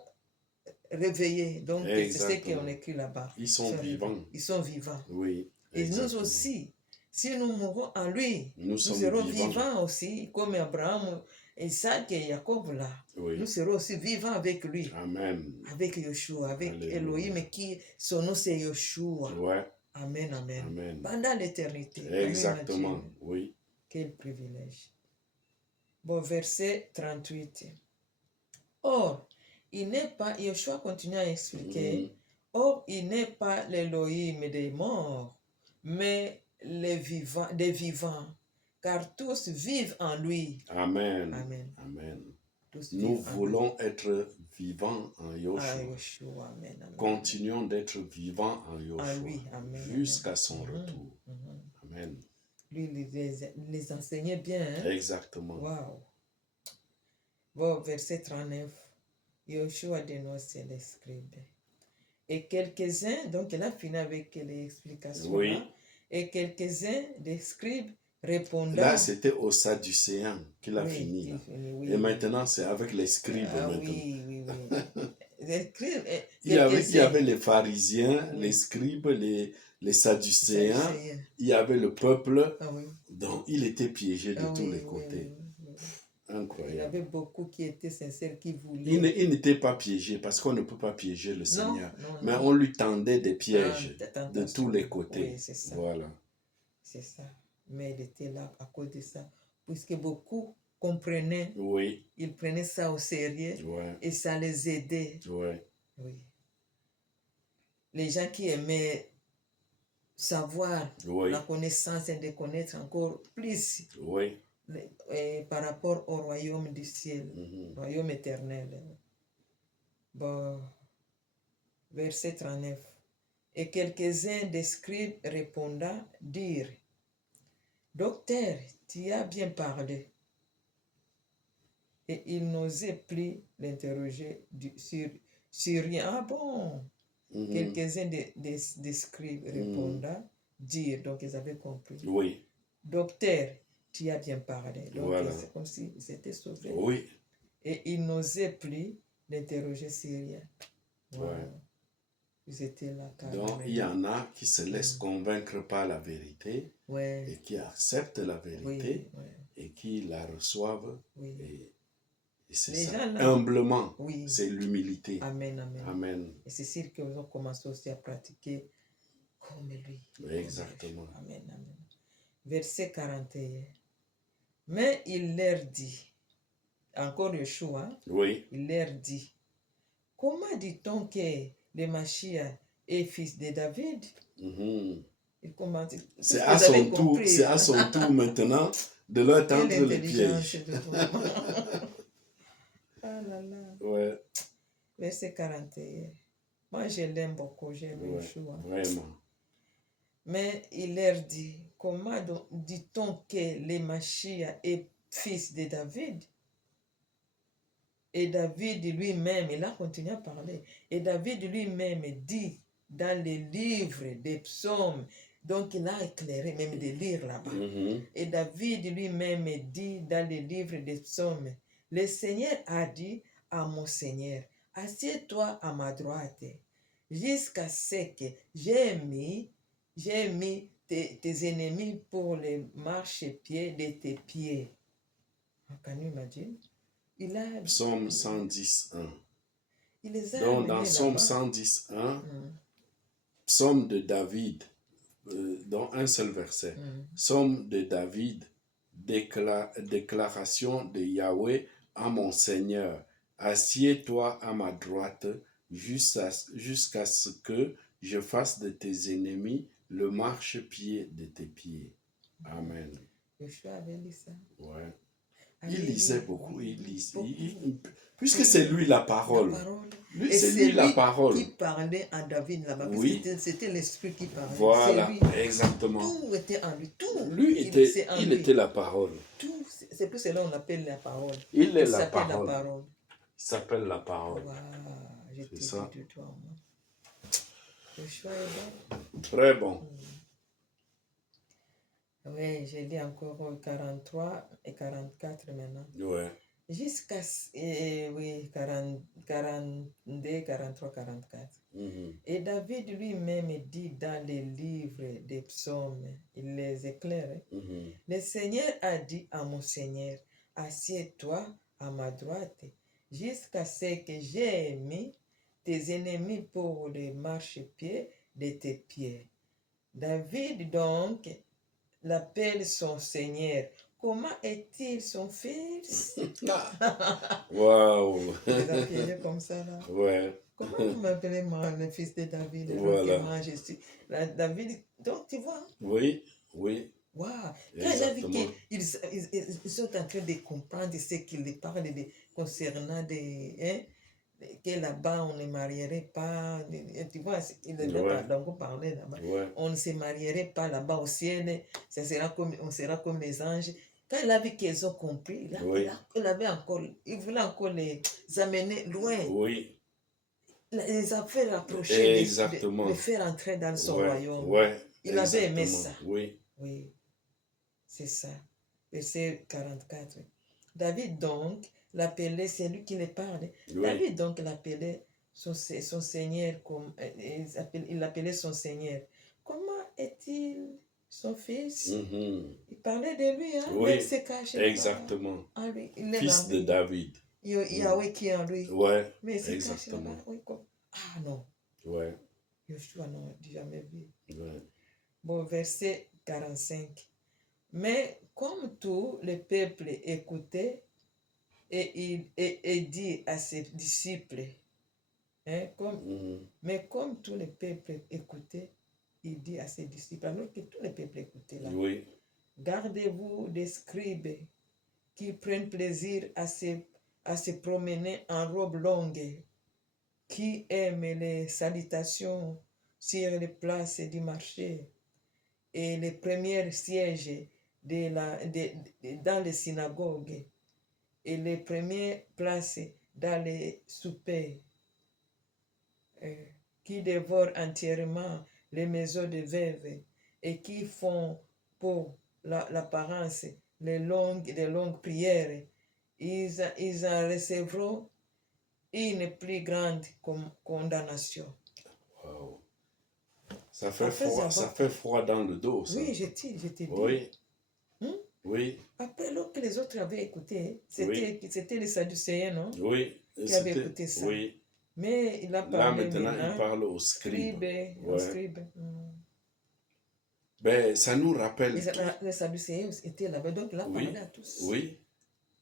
réveillés. Donc, c'est ce Exactement. qu'on écrit là-bas. Ils sont vivants. Ils sont vivants. Oui, Et nous exactement. aussi, si nous mourons en lui, Nous nous sommes serons vivants. vivants aussi, comme Abraham, Isaac et Jacob là. Oui. Nous serons aussi vivants avec lui, Amen. avec Yeshua, avec Alléluia. Elohim, qui son nom c'est Yeshua. Ouais. Amen, amen. Amen. Pendant l'éternité. Exactement. Amen, Oui. quel privilège. Bon, verset 38. Or, il n'est pas, Yeshua continue à expliquer, Mhm. or, il n'est pas l'Elohim des morts, mais les vivants, des vivants, car tous vivent en lui. Amen. Amen. Amen. Tous Nous vivent en voulons être vivants en lui. Yoshua. Ah, Yeshua, amen, amen. Continuons d'être vivants en Yoshua. En lui, amen. Jusqu'à son Mhm. retour. Mhm. Amen. Lui, les enseignait bien. Hein? Exactement. Waouh. Bon, verset 39. Yeshua dénonce les scribes. Et quelques-uns, donc il a fini avec les explications Oui. là, et quelques-uns des scribes répondant. Là, c'était aux Sadducéens qu'il a Oui, fini. Là. oui, Et maintenant, c'est avec les scribes. Ah maintenant. oui. Les scribes, Il y avait les pharisiens, Oui. les scribes, les Sadducéens. Sadducéens. Il y avait le peuple. Ah oui. Donc, il était piégé de Ah tous oui, les côtés. oui. Incroyable. Il y avait beaucoup qui étaient sincères, qui voulaient. Il n'était pas piégé parce qu'on ne peut pas piéger le Seigneur. Non. Mais on lui tendait des pièges Ah, de tous les côtés. Oui, c'est ça. Voilà. C'est ça. Mais il était là à cause de ça. Puisque beaucoup comprenaient, Oui. ils prenaient ça au sérieux Ouais. et ça les aidait. Ouais. Oui. Les gens qui aimaient savoir Oui. la connaissance et de connaître encore plus Oui. par rapport au royaume du ciel, Mhm. royaume éternel. Bon, verset 39. Et quelques-uns des scribes répondant dirent, Docteur, tu as bien parlé. Et il n'osait plus l'interroger sur rien. Ah bon? Mhm. Quelques-uns des scribes répondant, dire, donc ils avaient compris. Oui. Docteur, tu as bien parlé. Donc Voilà. c'est comme s'ils étaient sauvés. Oui. Et il n'osait plus l'interroger sur rien. Wow. Ouais. Ils étaient là carrément. Donc, il y en a qui se laissent convaincre par la vérité Ouais. et qui acceptent la vérité Oui. et qui la reçoivent. Oui. Et c'est Les ça. gens là, Humblement, oui. c'est l'humilité. Amen. Amen. Et c'est sûr qu'ils ont commencé aussi à pratiquer comme lui. Exactement. Amen. Verset 41. Mais il leur dit, encore Yeshua, Oui. il leur dit, comment dit-on que le Mashiach est fils de David? Mhm. C'est à son tour. C'est à son tour maintenant de leur tendre les pièges. Ah là là. Ouais. Verset 41. Moi, je l'aime beaucoup, j'aime Yeshua. Vraiment. Mais il leur dit, comment dit-on que le Mashiach est fils de David? Et David lui-même, il a continué à parler. Et David lui-même dit dans les livres des psaumes, donc il a éclairé même de lire là-bas. Mhm. Et David lui-même dit dans les livres des psaumes, le Seigneur a dit à mon Seigneur, assieds-toi à ma droite, jusqu'à ce que j'ai mis tes ennemis pour les marchepieds de tes pieds. Can you imagine? Psaume 110, 1. Il les a Donc, dans amenés Psaume là-bas. 110, 1, Psaume de David, dans un seul verset. Psaume de David, déclaration de Yahweh à mon Seigneur. Assieds-toi à ma droite jusqu'à ce que je fasse de tes ennemis le marchepied de tes pieds. Amen. Joshua avait lu ça. Ouais. Avait Il lisait lu, beaucoup, oui, il lisait. beaucoup. Puisque c'est lui la La parole. parole. Lui, Et c'est c'est lui la lui parole. qui parlait à David là-bas. Oui. Puisque c'était l'esprit qui parlait. Voilà, C'est lui. exactement. Tout était en lui. Tout. Lui, C'est en il lui. était la parole. Tout. C'est pour cela qu'on appelle la parole. Il est la s'appelle parole. la parole. Il s'appelle la parole. Waouh, je t'ai dit ça. de toi, moi. Le choix est bon. Très bon. Oui, j'ai lu encore 43 et 44 maintenant. Ouais. Jusqu'à oui, 40, 42, 43, 44. Mhm. Et David lui-même dit dans les livres des psaumes, il les éclaire. Mhm. Le Seigneur a dit à mon Seigneur, assieds-toi à ma droite, jusqu'à ce que j'ai mis tes ennemis pour le marchepied de tes pieds. David donc l'appelle son Seigneur. Comment est-il son fils? Waouh. Il les a piégés comme ça là. Ouais. Comment vous m'appelez moi, le fils de David? Voilà. Moi, je suis David. Donc tu vois. Oui, oui. Waouh! Quand il a vu Exactement. qu'ils sont en train de comprendre ce qu'il parle concernant que là-bas on ne marierait pas. Tu vois, il devait Ouais. donc parler là-bas. Ouais. On ne se marierait pas là-bas au ciel. On sera comme les anges. Quand il a vu qu'ils ont compris, Oui. il voulait encore les amener loin. Oui. Les a fait rapprocher, Exactement. les faire entrer dans son Ouais. royaume. Ouais. Il avait aimé Exactement. ça. Oui. Oui, c'est ça. Verset 44. David donc l'appelait, c'est lui qui le parle. Oui. David donc l'appelait son Seigneur, il l'appelait son Seigneur. Comment est-il son fils? Mhm. Il parlait de lui, hein? Oui. Mais il se cachait Exactement. pas en lui. Fils de David. Yahweh qui est en lui. Ouais. Mais il se cachait Exactement. là-bas. Oui, comme... Ah non, Ouais. Yoshua non, jamais vu. Ouais. Bon, verset 45. Mais comme tout le peuple écoutait, et dit à ses disciples, hein, Mhm. mais comme tout le peuple écoutait, il dit à ses disciples, alors que tout le peuple écoutait là, Oui. gardez-vous des scribes qui prennent plaisir à se promener en robe longue, qui aiment les salutations sur les places du marché et les premiers sièges dans les synagogues et les premières places dans les soupers, qui dévorent entièrement les maisons de veuves et qui font pour l'apparence des longues prières, ils en recevront une plus grande condamnation. Wow. Ça fait froid dans le dos, ça. Oui, je t'ai dit. Oui. Hmm? Oui. Après, alors que les autres avaient écouté, c'était les Sadducéens, non? Oui. Qui avaient écouté ça. Oui. Mais il a Là, parlé maintenant, il parle aux scribes. Aux scribes. Ben, ça nous rappelle. Les Sadducéens étaient là-bas, donc il a parlé à tous. Oui.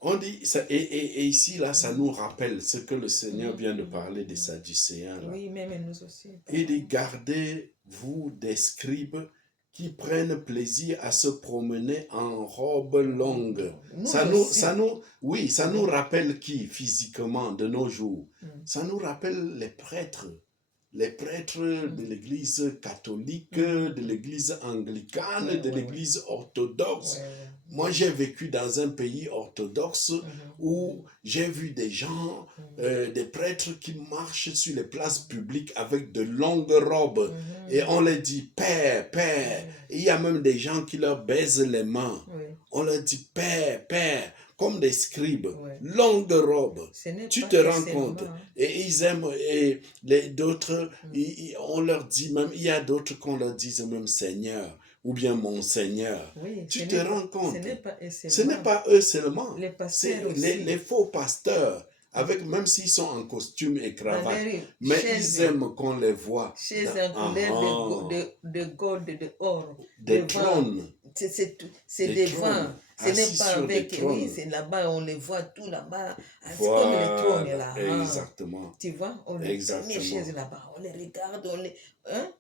On dit, ça, et ici, là, ça nous rappelle ce que le Seigneur vient de parler des Sadducéens. Là. Oui, même nous aussi. Il dit, gardez-vous des scribes qui prennent plaisir à se promener en robe longue. Ça nous rappelle qui physiquement de nos jours? Ça nous rappelle les prêtres de l'église catholique, de l'église anglicane, de l'église orthodoxe. Moi, j'ai vécu dans un pays orthodoxe où j'ai vu des gens, des prêtres qui marchent sur les places publiques avec de longues robes. Et on leur dit, Père, Père. Et il y a même des gens qui leur baisent les mains. On leur dit, Père, Père. Comme des scribes, longues robes. Tu te rends compte. Et ils aiment, et d'autres, on leur dit même, il y a d'autres qu'on leur dise même Seigneur, ou bien mon Seigneur. Tu te rends compte. Ce n'est pas eux seulement. C'est les faux pasteurs. Avec, même s'ils sont en costume et cravate, mais ils aiment qu'on les voit. Chaises en couleur de gold, de or. Des trônes. C'est des vents. Ce n'est assis pas sur des avec, oui, trônes. c'est là-bas, on les voit tout là-bas. C'est comme les trônes Voilà, là. Hein. exactement. Tu vois, on les Exactement. chaises là-bas, on les regarde, on les. Hein?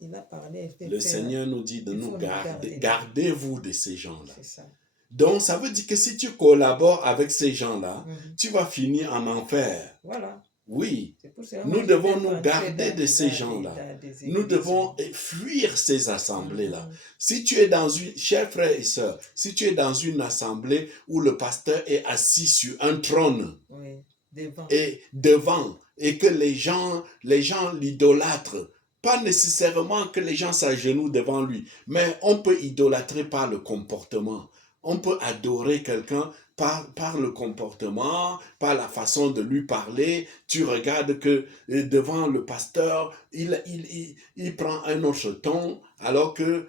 Il a parlé, il fait Le faire. Seigneur nous dit de Il nous faut nous garder. garder. Gardez-vous de ces gens-là. C'est ça. Donc, ça veut dire que si tu collabores avec ces gens-là, Mhm. tu vas finir en enfer. Voilà. Oui, C'est pour cela nous moi, devons je vais nous pas garder entrer de ces dans gens-là. des Nous églises. devons fuir ces assemblées-là. Mhm. Si tu es dans une, chers frères et sœurs, si tu es dans une assemblée où le pasteur est assis sur un trône Oui, devant. et devant, et que les gens l'idolâtrent, pas nécessairement que les gens s'agenouillent devant lui, mais on peut idolâtrer par le comportement. On peut adorer quelqu'un par le comportement, par la façon de lui parler. Tu regardes que devant le pasteur, il prend un autre ton, alors que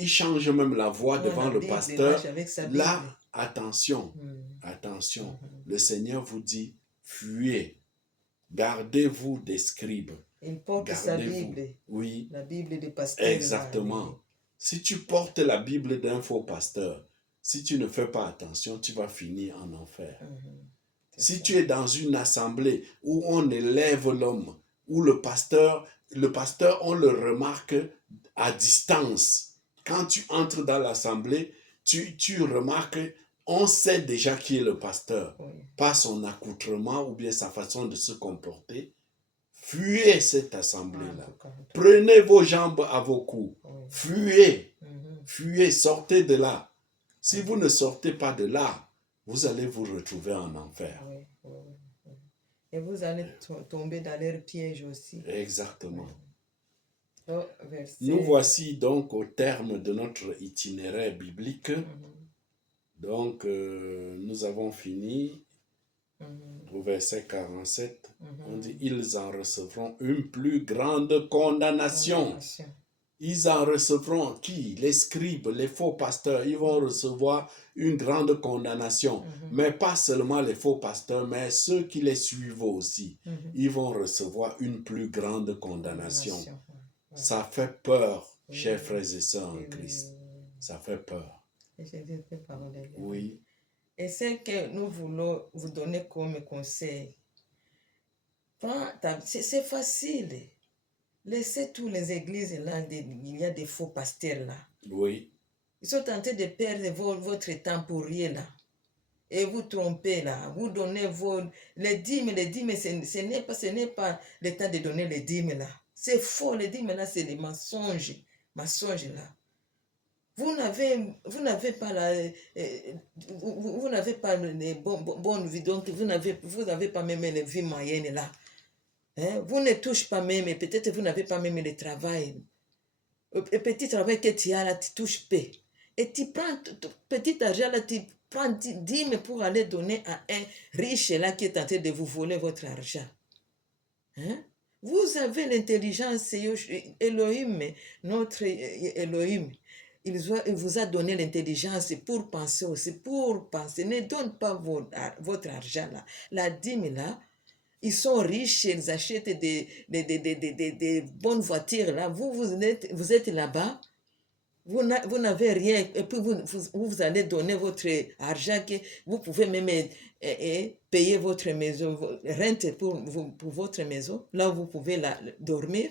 il change même la voix devant le pasteur. Là, attention, attention. Le Seigneur vous dit, fuyez, gardez-vous des scribes. Il porte sa Bible. Oui. La Bible des pasteurs. Exactement. Là, oui. Si tu portes la Bible d'un faux pasteur, si tu ne fais pas attention, tu vas finir en enfer. Si tu es dans une assemblée où on élève l'homme, où le pasteur, on le remarque à distance. Quand tu entres dans l'assemblée, tu remarques, on sait déjà qui est le pasteur, par son accoutrement ou bien sa façon de se comporter. Fuyez cette assemblée-là. Prenez vos jambes à vos coups. Fuyez. Fuyez, sortez de là. Si vous ne sortez pas de là, vous allez vous retrouver en enfer. Et vous allez tomber dans leur piège aussi. Exactement. Oh, nous voici donc au terme de notre itinéraire biblique. Donc, nous avons fini au verset 47. On dit, ils en recevront une plus grande condamnation. Ils en recevront qui? Les scribes, les faux pasteurs, ils vont recevoir une grande condamnation. Mais pas seulement les faux pasteurs, mais ceux qui les suivent aussi. Ils vont recevoir une plus grande condamnation. Ça fait peur, chers frères et sœurs en Christ. Ça fait peur. Oui. Et c'est que nous voulons vous donner comme conseil. C'est facile. Laissez toutes les églises là, il y a des faux pasteurs là. Oui. Ils sont tentés de perdre votre temps pour rien là. Et vous trompez là. Vous donnez les dîmes, ce n'est pas le temps de donner les dîmes là. C'est faux, les dîmes là, c'est des mensonges là. Vous n'avez pas vous n'avez pas les bonnes vies, donc vous n'avez pas même les vies moyennes là. Hein? Vous ne touchez pas même, et peut-être vous n'avez pas même le travail. Le petit travail que tu as là, tu touches peu. Et tu prends petit argent là, tu prends 10 pour aller donner à un riche là qui est en train de vous voler votre argent. Hein? Vous avez l'intelligence, Elohim, notre Elohim. Il vous a donné l'intelligence pour penser aussi, pour penser. Ne donne pas votre argent là. La dîme là, ils sont riches, ils achètent des bonnes voitures là. Vous êtes là-bas, vous n'avez rien, et puis vous allez donner votre argent que vous pouvez même payer votre maison, rente pour votre maison, là où vous pouvez dormir.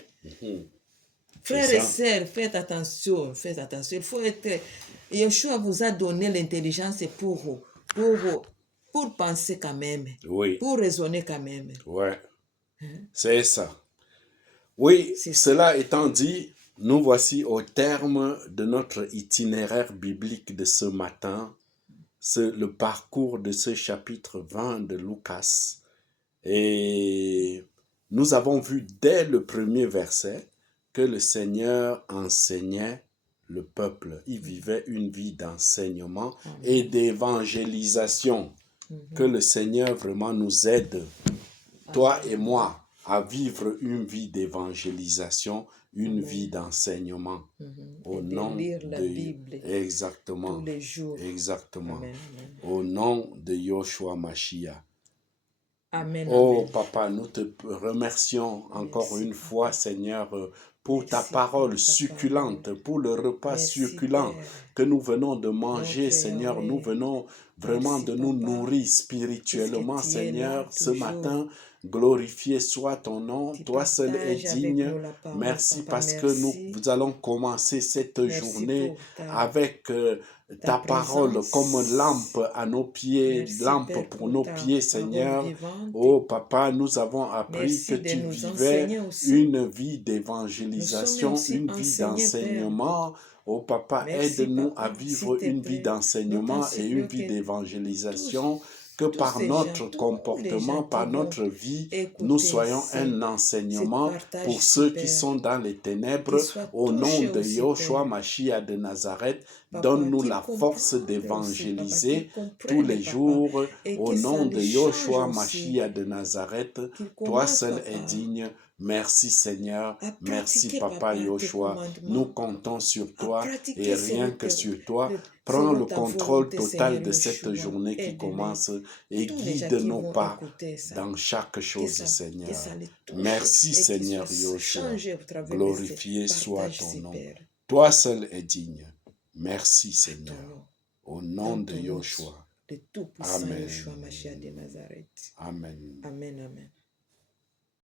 Frères et sœurs, faites attention. Il faut être. Yeshua vous a donné l'intelligence pour penser quand même. Oui. Pour raisonner quand même. Ouais. C'est ça. Oui, cela étant dit, nous voici au terme de notre itinéraire biblique de ce matin, le parcours de ce chapitre 20 de Lucas. Et nous avons vu dès le premier verset que le Seigneur enseignait le peuple. Il vivait une vie d'enseignement et d'évangélisation. Que le Seigneur vraiment nous aide, toi et moi, à vivre une vie d'évangélisation, une vie d'enseignement. Au nom de lire la Bible exactement, tous les jours. Exactement. Amen. Au nom de Yoshua Mashiach. Amen. Oh amen. Papa, nous te remercions encore une fois, Seigneur, pour ta Merci parole pour ta succulente, parole. pour le repas Merci, succulent Père, que nous venons de manger, notre Seigneur. Nous Yahweh. venons vraiment Merci, de nous Papa, nourrir puisque spirituellement, tu es là Seigneur. Ce toujours. matin, glorifié soit ton nom. Tu Toi seul es partages avec digne. nous la parole, Merci Papa. parce que Merci. nous allons commencer cette Merci journée pour avec ta ta parole comme lampe présence. à nos pieds, Merci, lampe Père, pour pour nos ta pieds, parole Seigneur. vivante. Oh Papa, nous avons appris que Merci de tu nous vivais enseigner aussi. une vie Nous sommes d'évangélisation, aussi une vie enseignés, Père. d'enseignement. Oh Papa, Merci, aide-nous à Papa, vivre s'il te une vie plaît. Nous d'enseignement t'en et une supplions vie que d'évangélisation, que tous par ces gens, notre tous les comportement, gens qui par vont notre vie, nous écouter soyons un ce enseignement partage, pour ceux qui Père, sont dans les qu'ils ténèbres. soient Au nom touchés de aussi, Yoshua Père. Mashiach de Nazareth, Papa, donne-nous qu'ils la force comprennent aussi, Papa, qu'ils d'évangéliser tous comprennent, les Papa, jours. et Au que ça nom de les change Yoshua aussi, Mashiach de Nazareth, qu'ils toi commencent, seul es Papa, digne. Merci Seigneur, à merci pratiquer, Papa Papa, tes Yoshua. Nous commandements, comptons sur à toi et pratiquer rien que sur toi. Prends selon le ta contrôle volonté, total Seigneur de cette Yeshua. journée qui Aide-les. commence et Tous les gens guide qui nos vont pas écouter ça, dans chaque chose, que Seigneur. ça les touche Merci et qu'ils Seigneur soient Yoshua. changés au travers de ces Glorifié soit partages, ton ces nom. pères. Toi seul es digne. Merci Ton Seigneur. nom, Au nom dans de ton nom, Yoshua. le tout-puissant Amen. Yeshua Mashiach de Nazareth. Amen. Amen, amen.